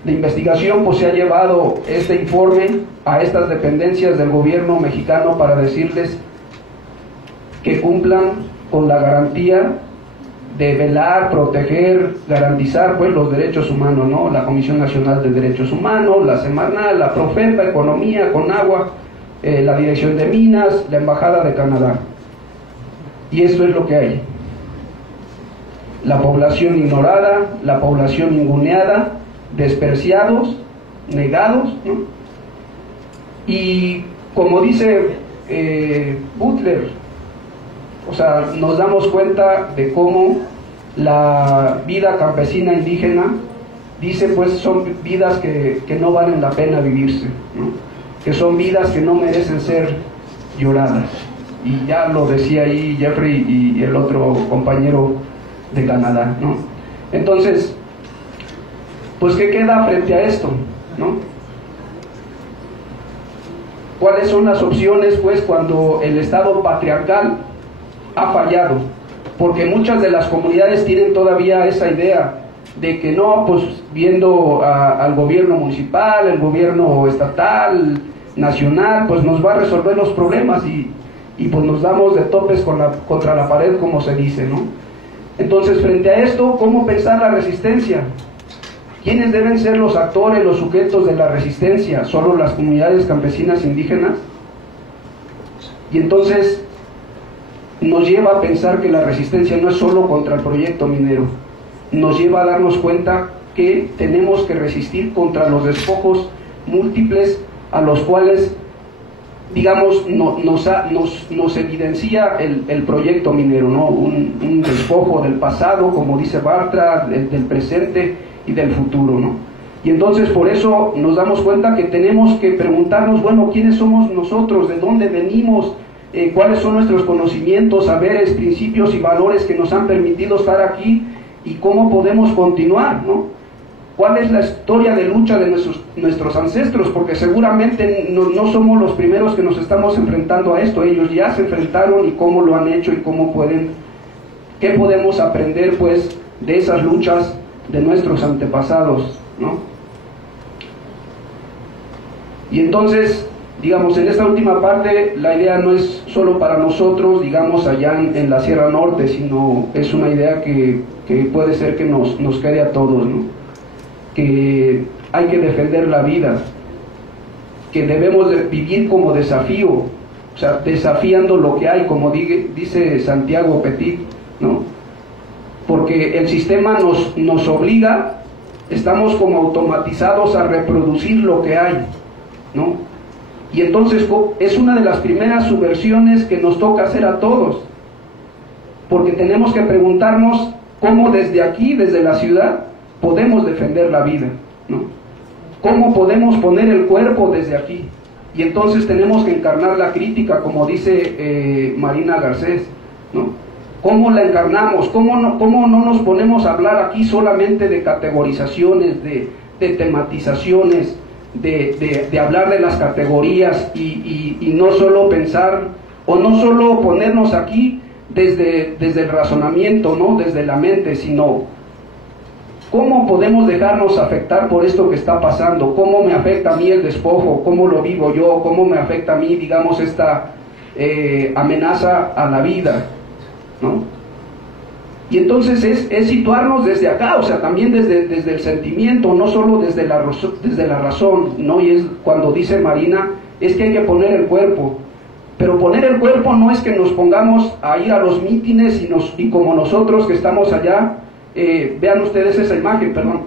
de investigación, pues se ha llevado este informe a estas dependencias del gobierno mexicano para decirles que cumplan con la garantía de velar, proteger, garantizar pues los derechos humanos, ¿no? La Comisión Nacional de Derechos Humanos, la Semarnat, la Profepa, Economía, Conagua, la Dirección de Minas, la Embajada de Canadá. Y esto es lo que hay. La población ignorada, la población ninguneada, despreciados, negados, ¿no? Y como dice Butler, o sea, nos damos cuenta de cómo la vida campesina indígena, dice pues son vidas que no valen la pena vivirse, ¿no? Que son vidas que no merecen ser lloradas. Y ya lo decía ahí Jeffrey y el otro compañero de Canadá, ¿no? Entonces, pues ¿qué queda frente a esto, ¿no? ¿Cuáles son las opciones pues cuando el Estado patriarcal ha fallado? Porque muchas de las comunidades tienen todavía esa idea de que no, pues viendo al gobierno municipal, el gobierno estatal, nacional, pues nos va a resolver los problemas y pues nos damos de topes contra la pared, como se dice, ¿no? Entonces, frente a esto, ¿cómo pensar la resistencia? ¿Quiénes deben ser los actores, los sujetos de la resistencia? ¿Solo las comunidades campesinas indígenas? Y entonces nos lleva a pensar que la resistencia no es solo contra el proyecto minero, nos lleva a darnos cuenta que tenemos que resistir contra los despojos múltiples a los cuales, digamos, nos evidencia el proyecto minero, ¿no? Un despojo del pasado, como dice Bartra, del presente y del futuro, ¿no? Y entonces por eso nos damos cuenta que tenemos que preguntarnos, bueno, ¿quiénes somos nosotros? ¿De dónde venimos? ¿Cuáles son nuestros conocimientos, saberes, principios y valores que nos han permitido estar aquí? ¿Y cómo podemos continuar, ¿no? ¿Cuál es la historia de lucha de nuestros ancestros? Porque seguramente no somos los primeros que nos estamos enfrentando a esto. Ellos ya se enfrentaron y cómo lo han hecho y cómo pueden, qué podemos aprender pues de esas luchas de nuestros antepasados, ¿no? Y entonces, digamos, en esta última parte la idea no es solo para nosotros, digamos, allá en la Sierra Norte, sino es una idea que puede ser que nos quede a todos, ¿no? Que hay que defender la vida, que debemos de vivir como desafío, o sea, desafiando lo que hay, como dice Santiago Petit, ¿no? Porque el sistema nos obliga, estamos como automatizados a reproducir lo que hay, ¿no? Y entonces es una de las primeras subversiones que nos toca hacer a todos, porque tenemos que preguntarnos cómo desde aquí, desde la ciudad, podemos defender la vida, ¿no? ¿Cómo podemos poner el cuerpo desde aquí? Y entonces tenemos que encarnar la crítica, como dice Marina Garcés, ¿no? ¿Cómo la encarnamos? ¿Cómo no nos ponemos a hablar aquí solamente de categorizaciones, de tematizaciones, de hablar de las categorías y no solo pensar, o no solo ponernos aquí desde el razonamiento, ¿no? Desde la mente, sino ¿cómo podemos dejarnos afectar por esto que está pasando? ¿Cómo me afecta a mí el despojo? ¿Cómo lo vivo yo? ¿Cómo me afecta a mí, digamos, esta amenaza a la vida, ¿no? Y entonces es situarnos desde acá, o sea, también desde el sentimiento, no solo desde la razón, ¿no? Y es cuando dice Marina, es que hay que poner el cuerpo. Pero poner el cuerpo no es que nos pongamos a ir a los mítines y como nosotros que estamos allá, vean ustedes esa imagen, perdón.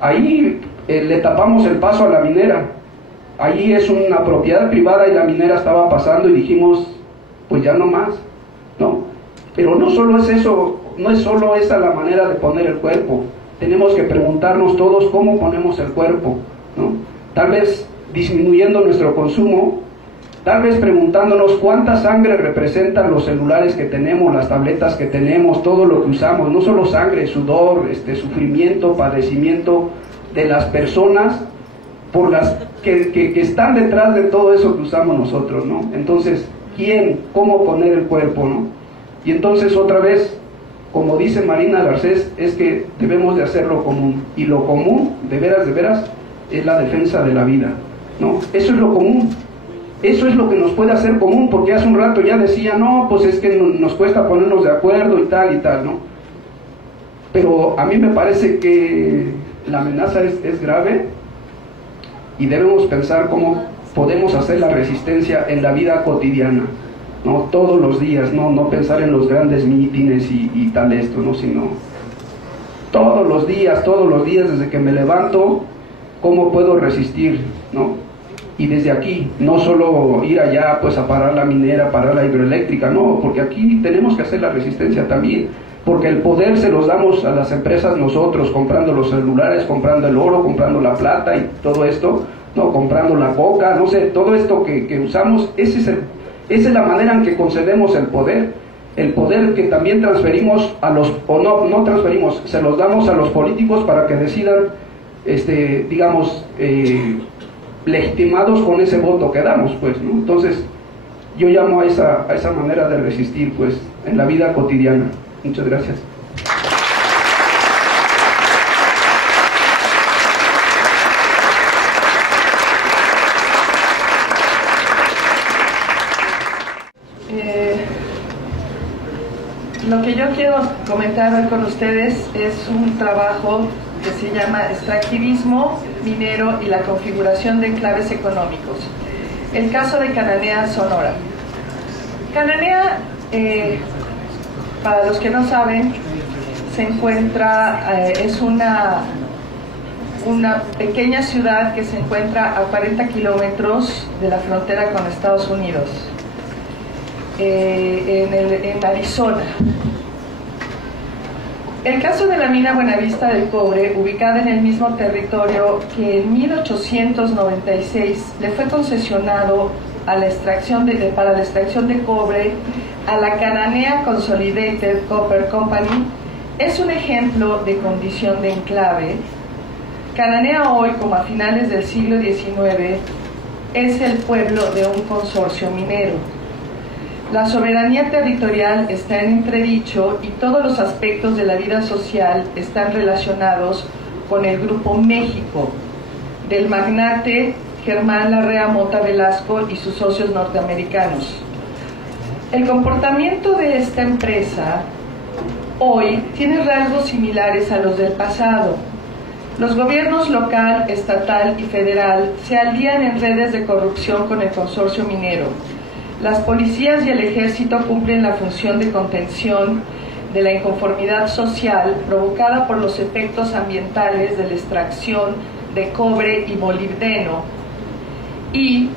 Ahí le tapamos el paso a la minera. Ahí es una propiedad privada y la minera estaba pasando y dijimos, pues ya no más, ¿no? Pero no solo es eso, no es solo esa la manera de poner el cuerpo. Tenemos que preguntarnos todos cómo ponemos el cuerpo, ¿no? Tal vez disminuyendo nuestro consumo, tal vez preguntándonos cuánta sangre representan los celulares que tenemos, las tabletas que tenemos, todo lo que usamos, no solo sangre, sudor, sufrimiento, padecimiento de las personas por las que están detrás de todo eso que usamos nosotros, ¿no? Entonces, ¿quién? ¿Cómo poner el cuerpo, no? Y entonces otra vez, como dice Marina Garcés, es que debemos de hacer lo común, y lo común, de veras, es la defensa de la vida, ¿no? Eso es lo común. Eso es lo que nos puede hacer común, porque hace un rato ya decía, no, pues es que nos cuesta ponernos de acuerdo y tal, ¿no? Pero a mí me parece que la amenaza es grave y debemos pensar cómo podemos hacer la resistencia en la vida cotidiana, ¿no? Todos los días, no pensar en los grandes mítines y tal esto, ¿no? Sino todos los días, desde que me levanto, ¿cómo puedo resistir, no? Y desde aquí, no solo ir allá pues a parar la minera, parar la hidroeléctrica, no, porque aquí tenemos que hacer la resistencia también, porque el poder se los damos a las empresas nosotros, comprando los celulares, comprando el oro, comprando la plata y todo esto, no, comprando la coca, no sé, todo esto que usamos, esa es la manera en que concedemos el poder que también transferimos a los, o no transferimos, se los damos a los políticos para que decidan, digamos, legitimados con ese voto que damos, pues, ¿no? Entonces, yo llamo a esa manera de resistir, pues, en la vida cotidiana. Muchas gracias. Lo que yo quiero comentar hoy con ustedes es un trabajo que se llama Extractivismo minero y la configuración de enclaves económicos. El caso de Cananea, Sonora. Cananea, para los que no saben, se encuentra, es una pequeña ciudad que se encuentra a 40 kilómetros de la frontera con Estados Unidos, en Arizona. El caso de la mina Buenavista del Cobre, ubicada en el mismo territorio que en 1896 le fue concesionado a la extracción para la extracción de cobre a la Cananea Consolidated Copper Company, es un ejemplo de condición de enclave. Cananea hoy, como a finales del siglo XIX, es el pueblo de un consorcio minero. La soberanía territorial está en entredicho y todos los aspectos de la vida social están relacionados con el Grupo México, del magnate Germán Larrea Mota Velasco y sus socios norteamericanos. El comportamiento de esta empresa hoy tiene rasgos similares a los del pasado. Los gobiernos local, estatal y federal se alían en redes de corrupción con el consorcio minero. Las policías y el ejército cumplen la función de contención de la inconformidad social provocada por los efectos ambientales de la extracción de cobre y molibdeno, y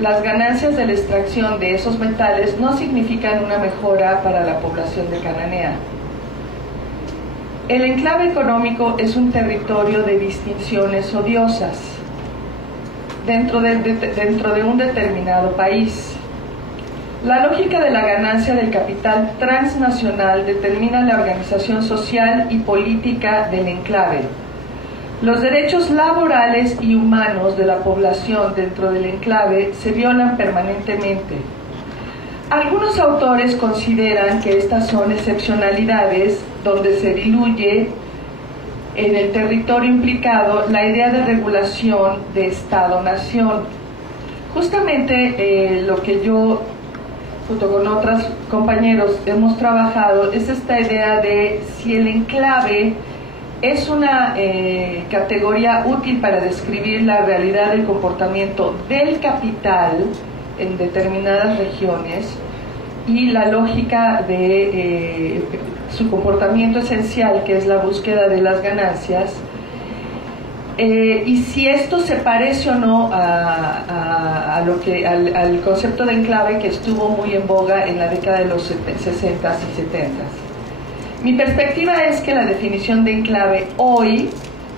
las ganancias de la extracción de esos metales no significan una mejora para la población de Cananea. El enclave económico es un territorio de distinciones odiosas dentro de un determinado país. La lógica de la ganancia del capital transnacional determina la organización social y política del enclave. Los derechos laborales y humanos de la población dentro del enclave se violan permanentemente. Algunos autores consideran que estas son excepcionalidades donde se diluye en el territorio implicado la idea de regulación de Estado-nación. Justamente lo que yo, junto con otros compañeros, hemos trabajado es esta idea de si el enclave es una categoría útil para describir la realidad del comportamiento del capital en determinadas regiones y la lógica de su comportamiento esencial, que es la búsqueda de las ganancias, y si esto se parece o no al concepto de enclave que estuvo muy en boga en la década de los 60s y 70s. Mi perspectiva es que la definición de enclave hoy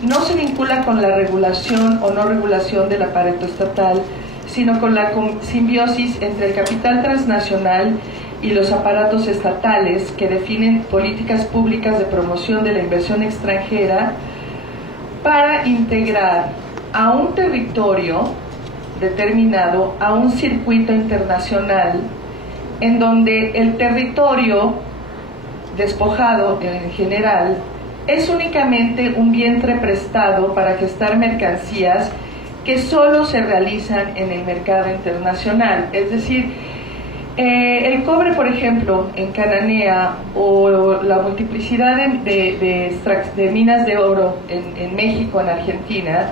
no se vincula con la regulación o no regulación del aparato estatal, sino con la simbiosis entre el capital transnacional y los aparatos estatales que definen políticas públicas de promoción de la inversión extranjera para integrar a un territorio determinado a un circuito internacional en donde el territorio despojado en general es únicamente un vientre prestado para gestar mercancías que solo se realizan en el mercado internacional. Es decir, el cobre, por ejemplo, en Cananea, o la multiplicidad de minas de oro en México, en Argentina,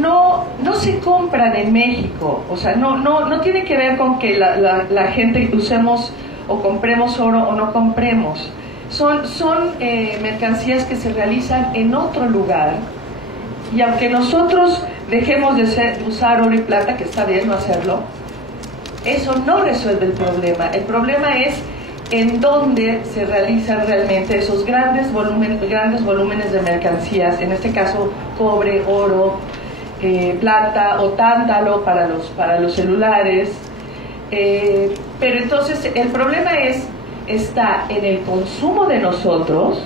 no se compran en México. O sea, no tiene que ver con que la gente usemos o compremos oro o no compremos. Son mercancías que se realizan en otro lugar, y aunque nosotros dejemos de usar oro y plata, que está bien no hacerlo, eso no resuelve el problema. El problema es en dónde se realizan realmente esos grandes volúmenes de mercancías, en este caso cobre, oro, plata o tántalo para los celulares. Pero entonces el problema está en el consumo de nosotros,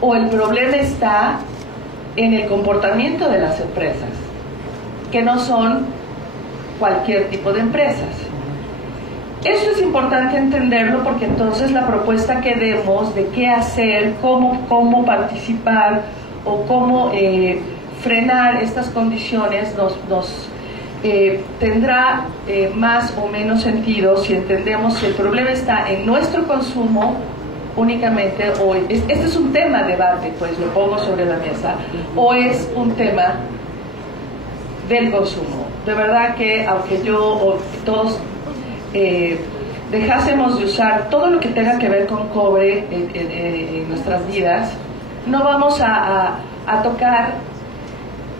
o el problema está en el comportamiento de las empresas, que no son cualquier tipo de empresas. Esto es importante entenderlo, porque entonces la propuesta que demos de qué hacer, cómo participar o cómo frenar estas condiciones nos tendrá más o menos sentido si entendemos que el problema está en nuestro consumo únicamente hoy. Este es un tema de debate, pues lo pongo sobre la mesa, o es un tema del consumo. De verdad que aunque yo o todos dejásemos de usar todo lo que tenga que ver con cobre en nuestras vidas, no vamos a tocar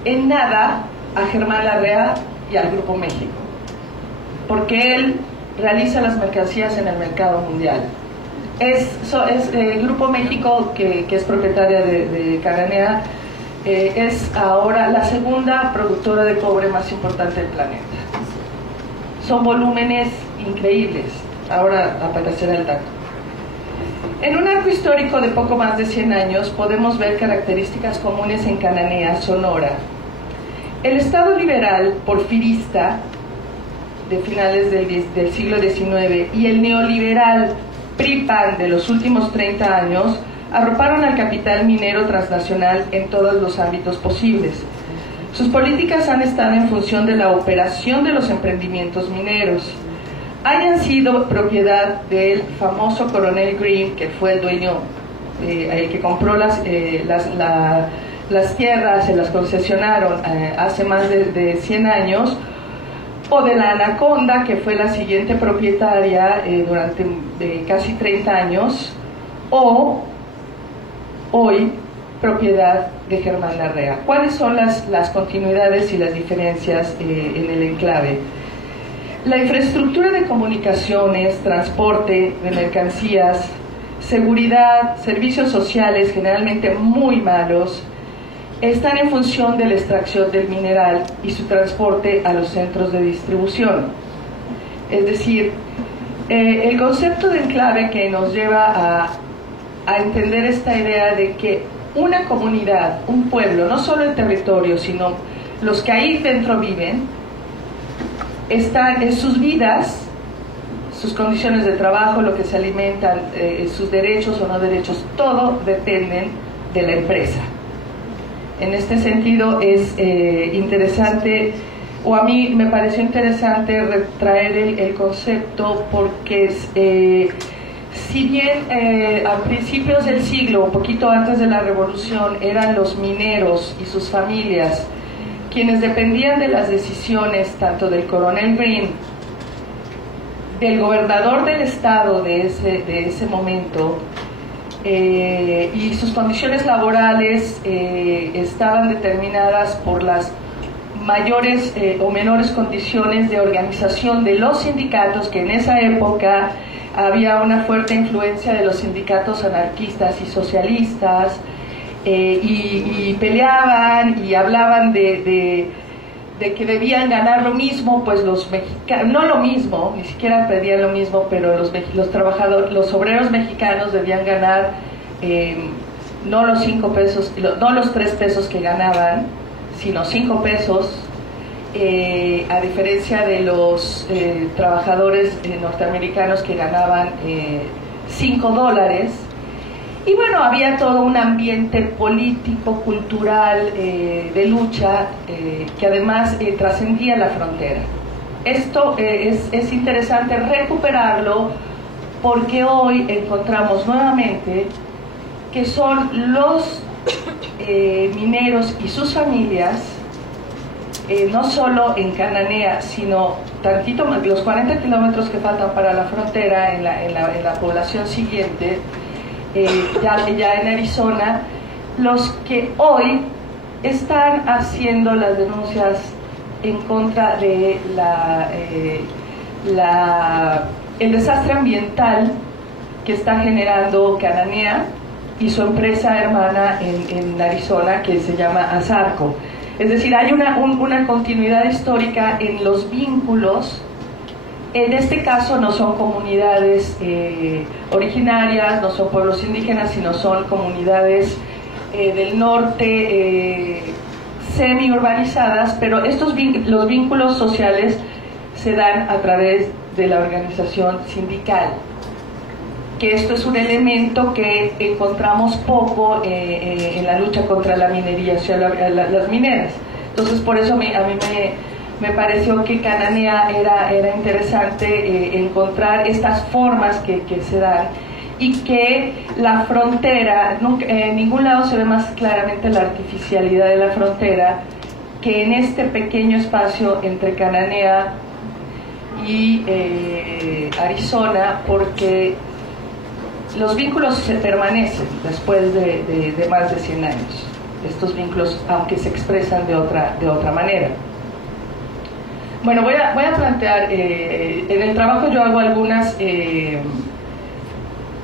en nada a Germán Larrea y al Grupo México, porque él realiza las mercancías en el mercado mundial. Es el Grupo México, que es propietaria de Cananea, es ahora la segunda productora de cobre más importante del planeta. Son volúmenes increíbles. Ahora aparecerá el dato. En un arco histórico de poco más de 100 años podemos ver características comunes en Cananea, Sonora. El Estado liberal porfirista de finales del siglo XIX y el neoliberal PRI-PAN de los últimos 30 años arroparon al capital minero transnacional en todos los ámbitos posibles. Sus políticas han estado en función de la operación de los emprendimientos mineros. Hayan sido propiedad del famoso Coronel Green, que fue el dueño, el que compró las tierras, se las concesionaron hace más de 100 años, o de la Anaconda, que fue la siguiente propietaria durante casi 30 años, o hoy propiedad de Germán Larrea. ¿Cuáles son las continuidades y las diferencias en el enclave? La infraestructura de comunicaciones, transporte de mercancías, seguridad, servicios sociales generalmente muy malos, están en función de la extracción del mineral y su transporte a los centros de distribución. Es decir, el concepto de enclave que nos lleva a entender esta idea de que una comunidad, un pueblo, no solo el territorio, sino los que ahí dentro viven, están en sus vidas, sus condiciones de trabajo, lo que se alimentan, sus derechos o no derechos, todo dependen de la empresa. En este sentido es interesante, o a mí me pareció interesante traer el concepto porque si bien a principios del siglo, un poquito antes de la revolución, eran los mineros y sus familias quienes dependían de las decisiones tanto del Coronel Green, del gobernador del estado de ese momento, y sus condiciones laborales estaban determinadas por las mayores o menores condiciones de organización de los sindicatos, que en esa época había una fuerte influencia de los sindicatos anarquistas y socialistas, y peleaban y hablaban de que debían ganar lo mismo, pues los mexicanos, no lo mismo, ni siquiera pedían lo mismo, pero los trabajadores, los obreros mexicanos debían ganar no los 5 pesos, no los 3 pesos que ganaban, sino 5 pesos, a diferencia de los trabajadores norteamericanos que ganaban $5. Y bueno, había todo un ambiente político, cultural, de lucha, que además trascendía la frontera. Esto es interesante recuperarlo porque hoy encontramos nuevamente que son los mineros y sus familias, no solo en Cananea, sino tantito más, los 40 kilómetros que faltan para la frontera, en la población siguiente, ya en Arizona, los que hoy están haciendo las denuncias en contra de el desastre ambiental que está generando Cananea y su empresa hermana en Arizona, que se llama ASARCO. Es decir, hay una continuidad histórica en los vínculos. En este caso no son comunidades originarias, no son pueblos indígenas, sino son comunidades del norte semi-urbanizadas, pero los vínculos sociales se dan a través de la organización sindical, que esto es un elemento que encontramos poco en la lucha contra la minería, o sea, las mineras. Entonces, por eso a mí me pareció que Cananea era interesante encontrar estas formas que se dan, y que la frontera, en ningún lado se ve más claramente la artificialidad de la frontera que en este pequeño espacio entre Cananea y Arizona, porque los vínculos se permanecen después de más de 100 años, estos vínculos, aunque se expresan de otra manera. Bueno, voy a plantear, en el trabajo yo hago algunas,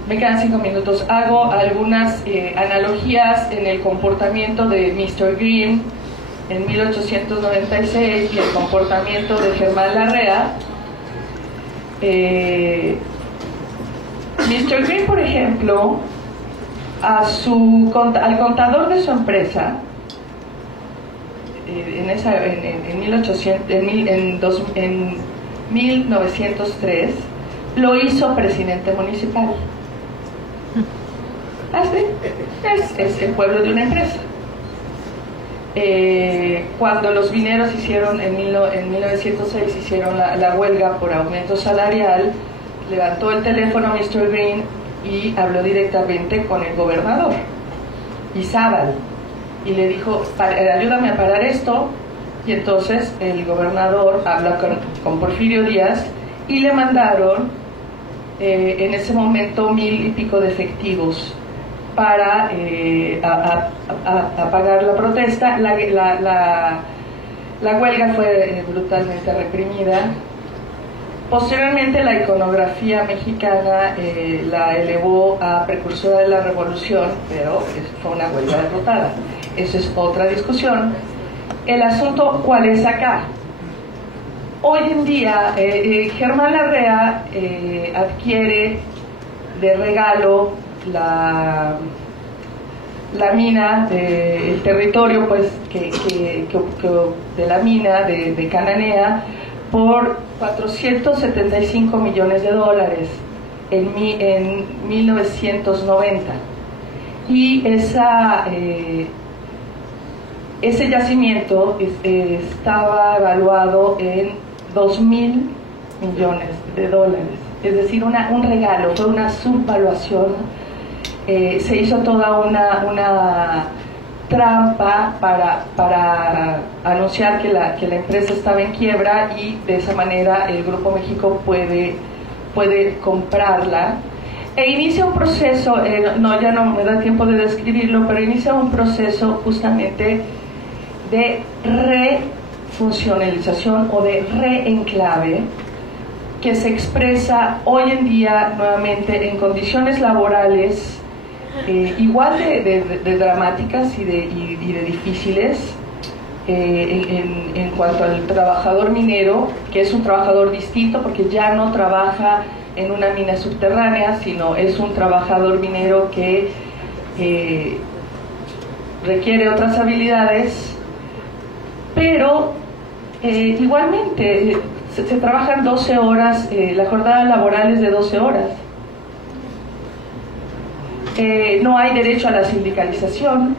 me quedan 5 minutos, hago algunas analogías en el comportamiento de Mr. Green en 1896 y el comportamiento de Germán Larrea. Mr. Green, por ejemplo, al contador de su empresa, en 1903, lo hizo presidente municipal. ¿Así? Es el pueblo de una empresa. Cuando los mineros hicieron, en 1906, hicieron la huelga por aumento salarial, levantó el teléfono Mr. Green y habló directamente con el gobernador, Izábal, y le dijo, ayúdame a parar esto. Y entonces el gobernador habla con Porfirio Díaz y le mandaron en ese momento 1000 y pico de efectivos para apagar la protesta. La huelga fue brutalmente reprimida. Posteriormente la iconografía mexicana la elevó a precursora de la revolución, pero fue una huelga derrotada. Esa es otra discusión. El asunto, ¿cuál es acá? Hoy en día, Germán Larrea adquiere de regalo la mina, el territorio pues, de la mina de Cananea por $475 millones en 1990. Y ese yacimiento estaba evaluado en $2.000 millones. Es decir, un regalo, fue una subvaluación. Se hizo toda una trampa para anunciar que la empresa estaba en quiebra, y de esa manera el Grupo México puede comprarla e inicia un proceso, ya no me da tiempo de describirlo, pero inicia un proceso justamente de refuncionalización o de reenclave, que se expresa hoy en día nuevamente en condiciones laborales igual de dramáticas y de difíciles, en cuanto al trabajador minero, que es un trabajador distinto porque ya no trabaja en una mina subterránea, sino es un trabajador minero que requiere otras habilidades, pero igualmente se trabajan 12 horas, la jornada laboral es de 12 horas. No hay derecho a la sindicalización,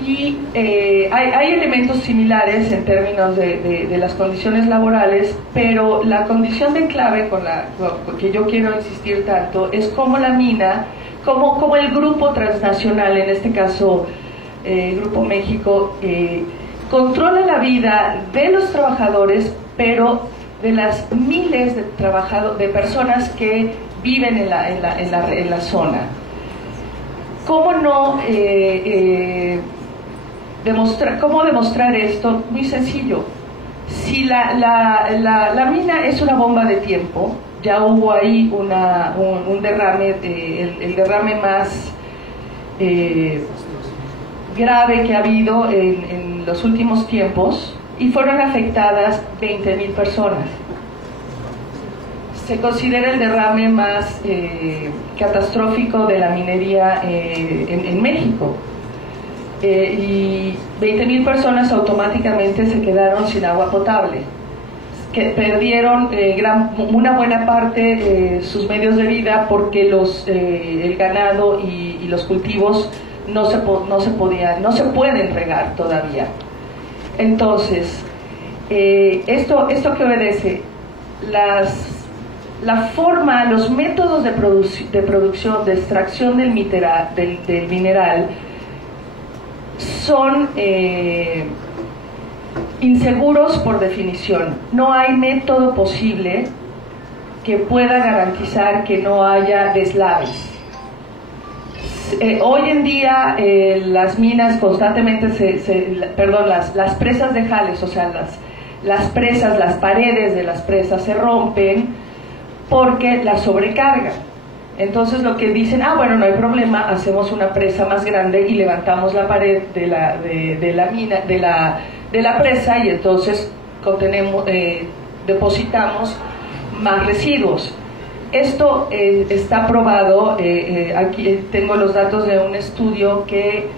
y hay elementos similares en términos de las condiciones laborales, pero la condición de clave con la que yo quiero insistir tanto es cómo la mina, como el grupo transnacional, en este caso Grupo México, controla la vida de los trabajadores, pero de las miles de personas que viven en la zona. ¿Cómo no cómo demostrar esto? Muy sencillo. Si la mina es una bomba de tiempo, ya hubo ahí un derrame, el derrame más grave que ha habido en los últimos tiempos, y fueron afectadas 20.000 personas. Se considera el derrame más catastrófico de la minería en México. Y 20.000 personas automáticamente se quedaron sin agua potable, que perdieron una buena parte sus medios de vida, porque el ganado y los cultivos no se pueden regar todavía. Entonces, esto que obedece, la forma, los métodos de producción, de extracción del mineral son inseguros por definición. No hay método posible que pueda garantizar que no haya deslaves. Hoy en día las minas constantemente las presas de jales, o sea, las paredes de las presas se rompen porque las sobrecargan. Entonces lo que dicen, bueno, no hay problema, hacemos una presa más grande y levantamos la pared de la presa y entonces depositamos más residuos. Esto está probado. Aquí tengo los datos de un estudio que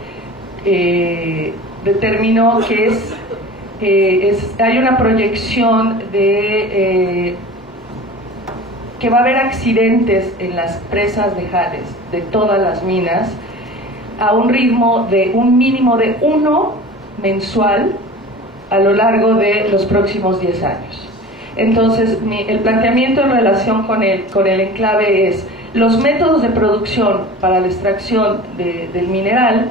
determinó que hay una proyección de que va a haber accidentes en las presas de jales de todas las minas a un ritmo de un mínimo de 1 mensual a lo largo de los próximos 10 años. Entonces, el planteamiento en relación con el enclave es: los métodos de producción para la extracción del mineral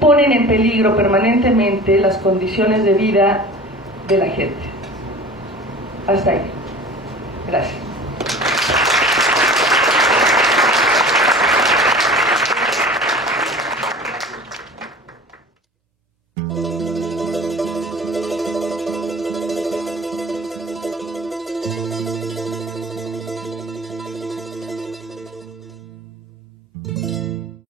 ponen en peligro permanentemente las condiciones de vida de la gente. Hasta ahí. Gracias.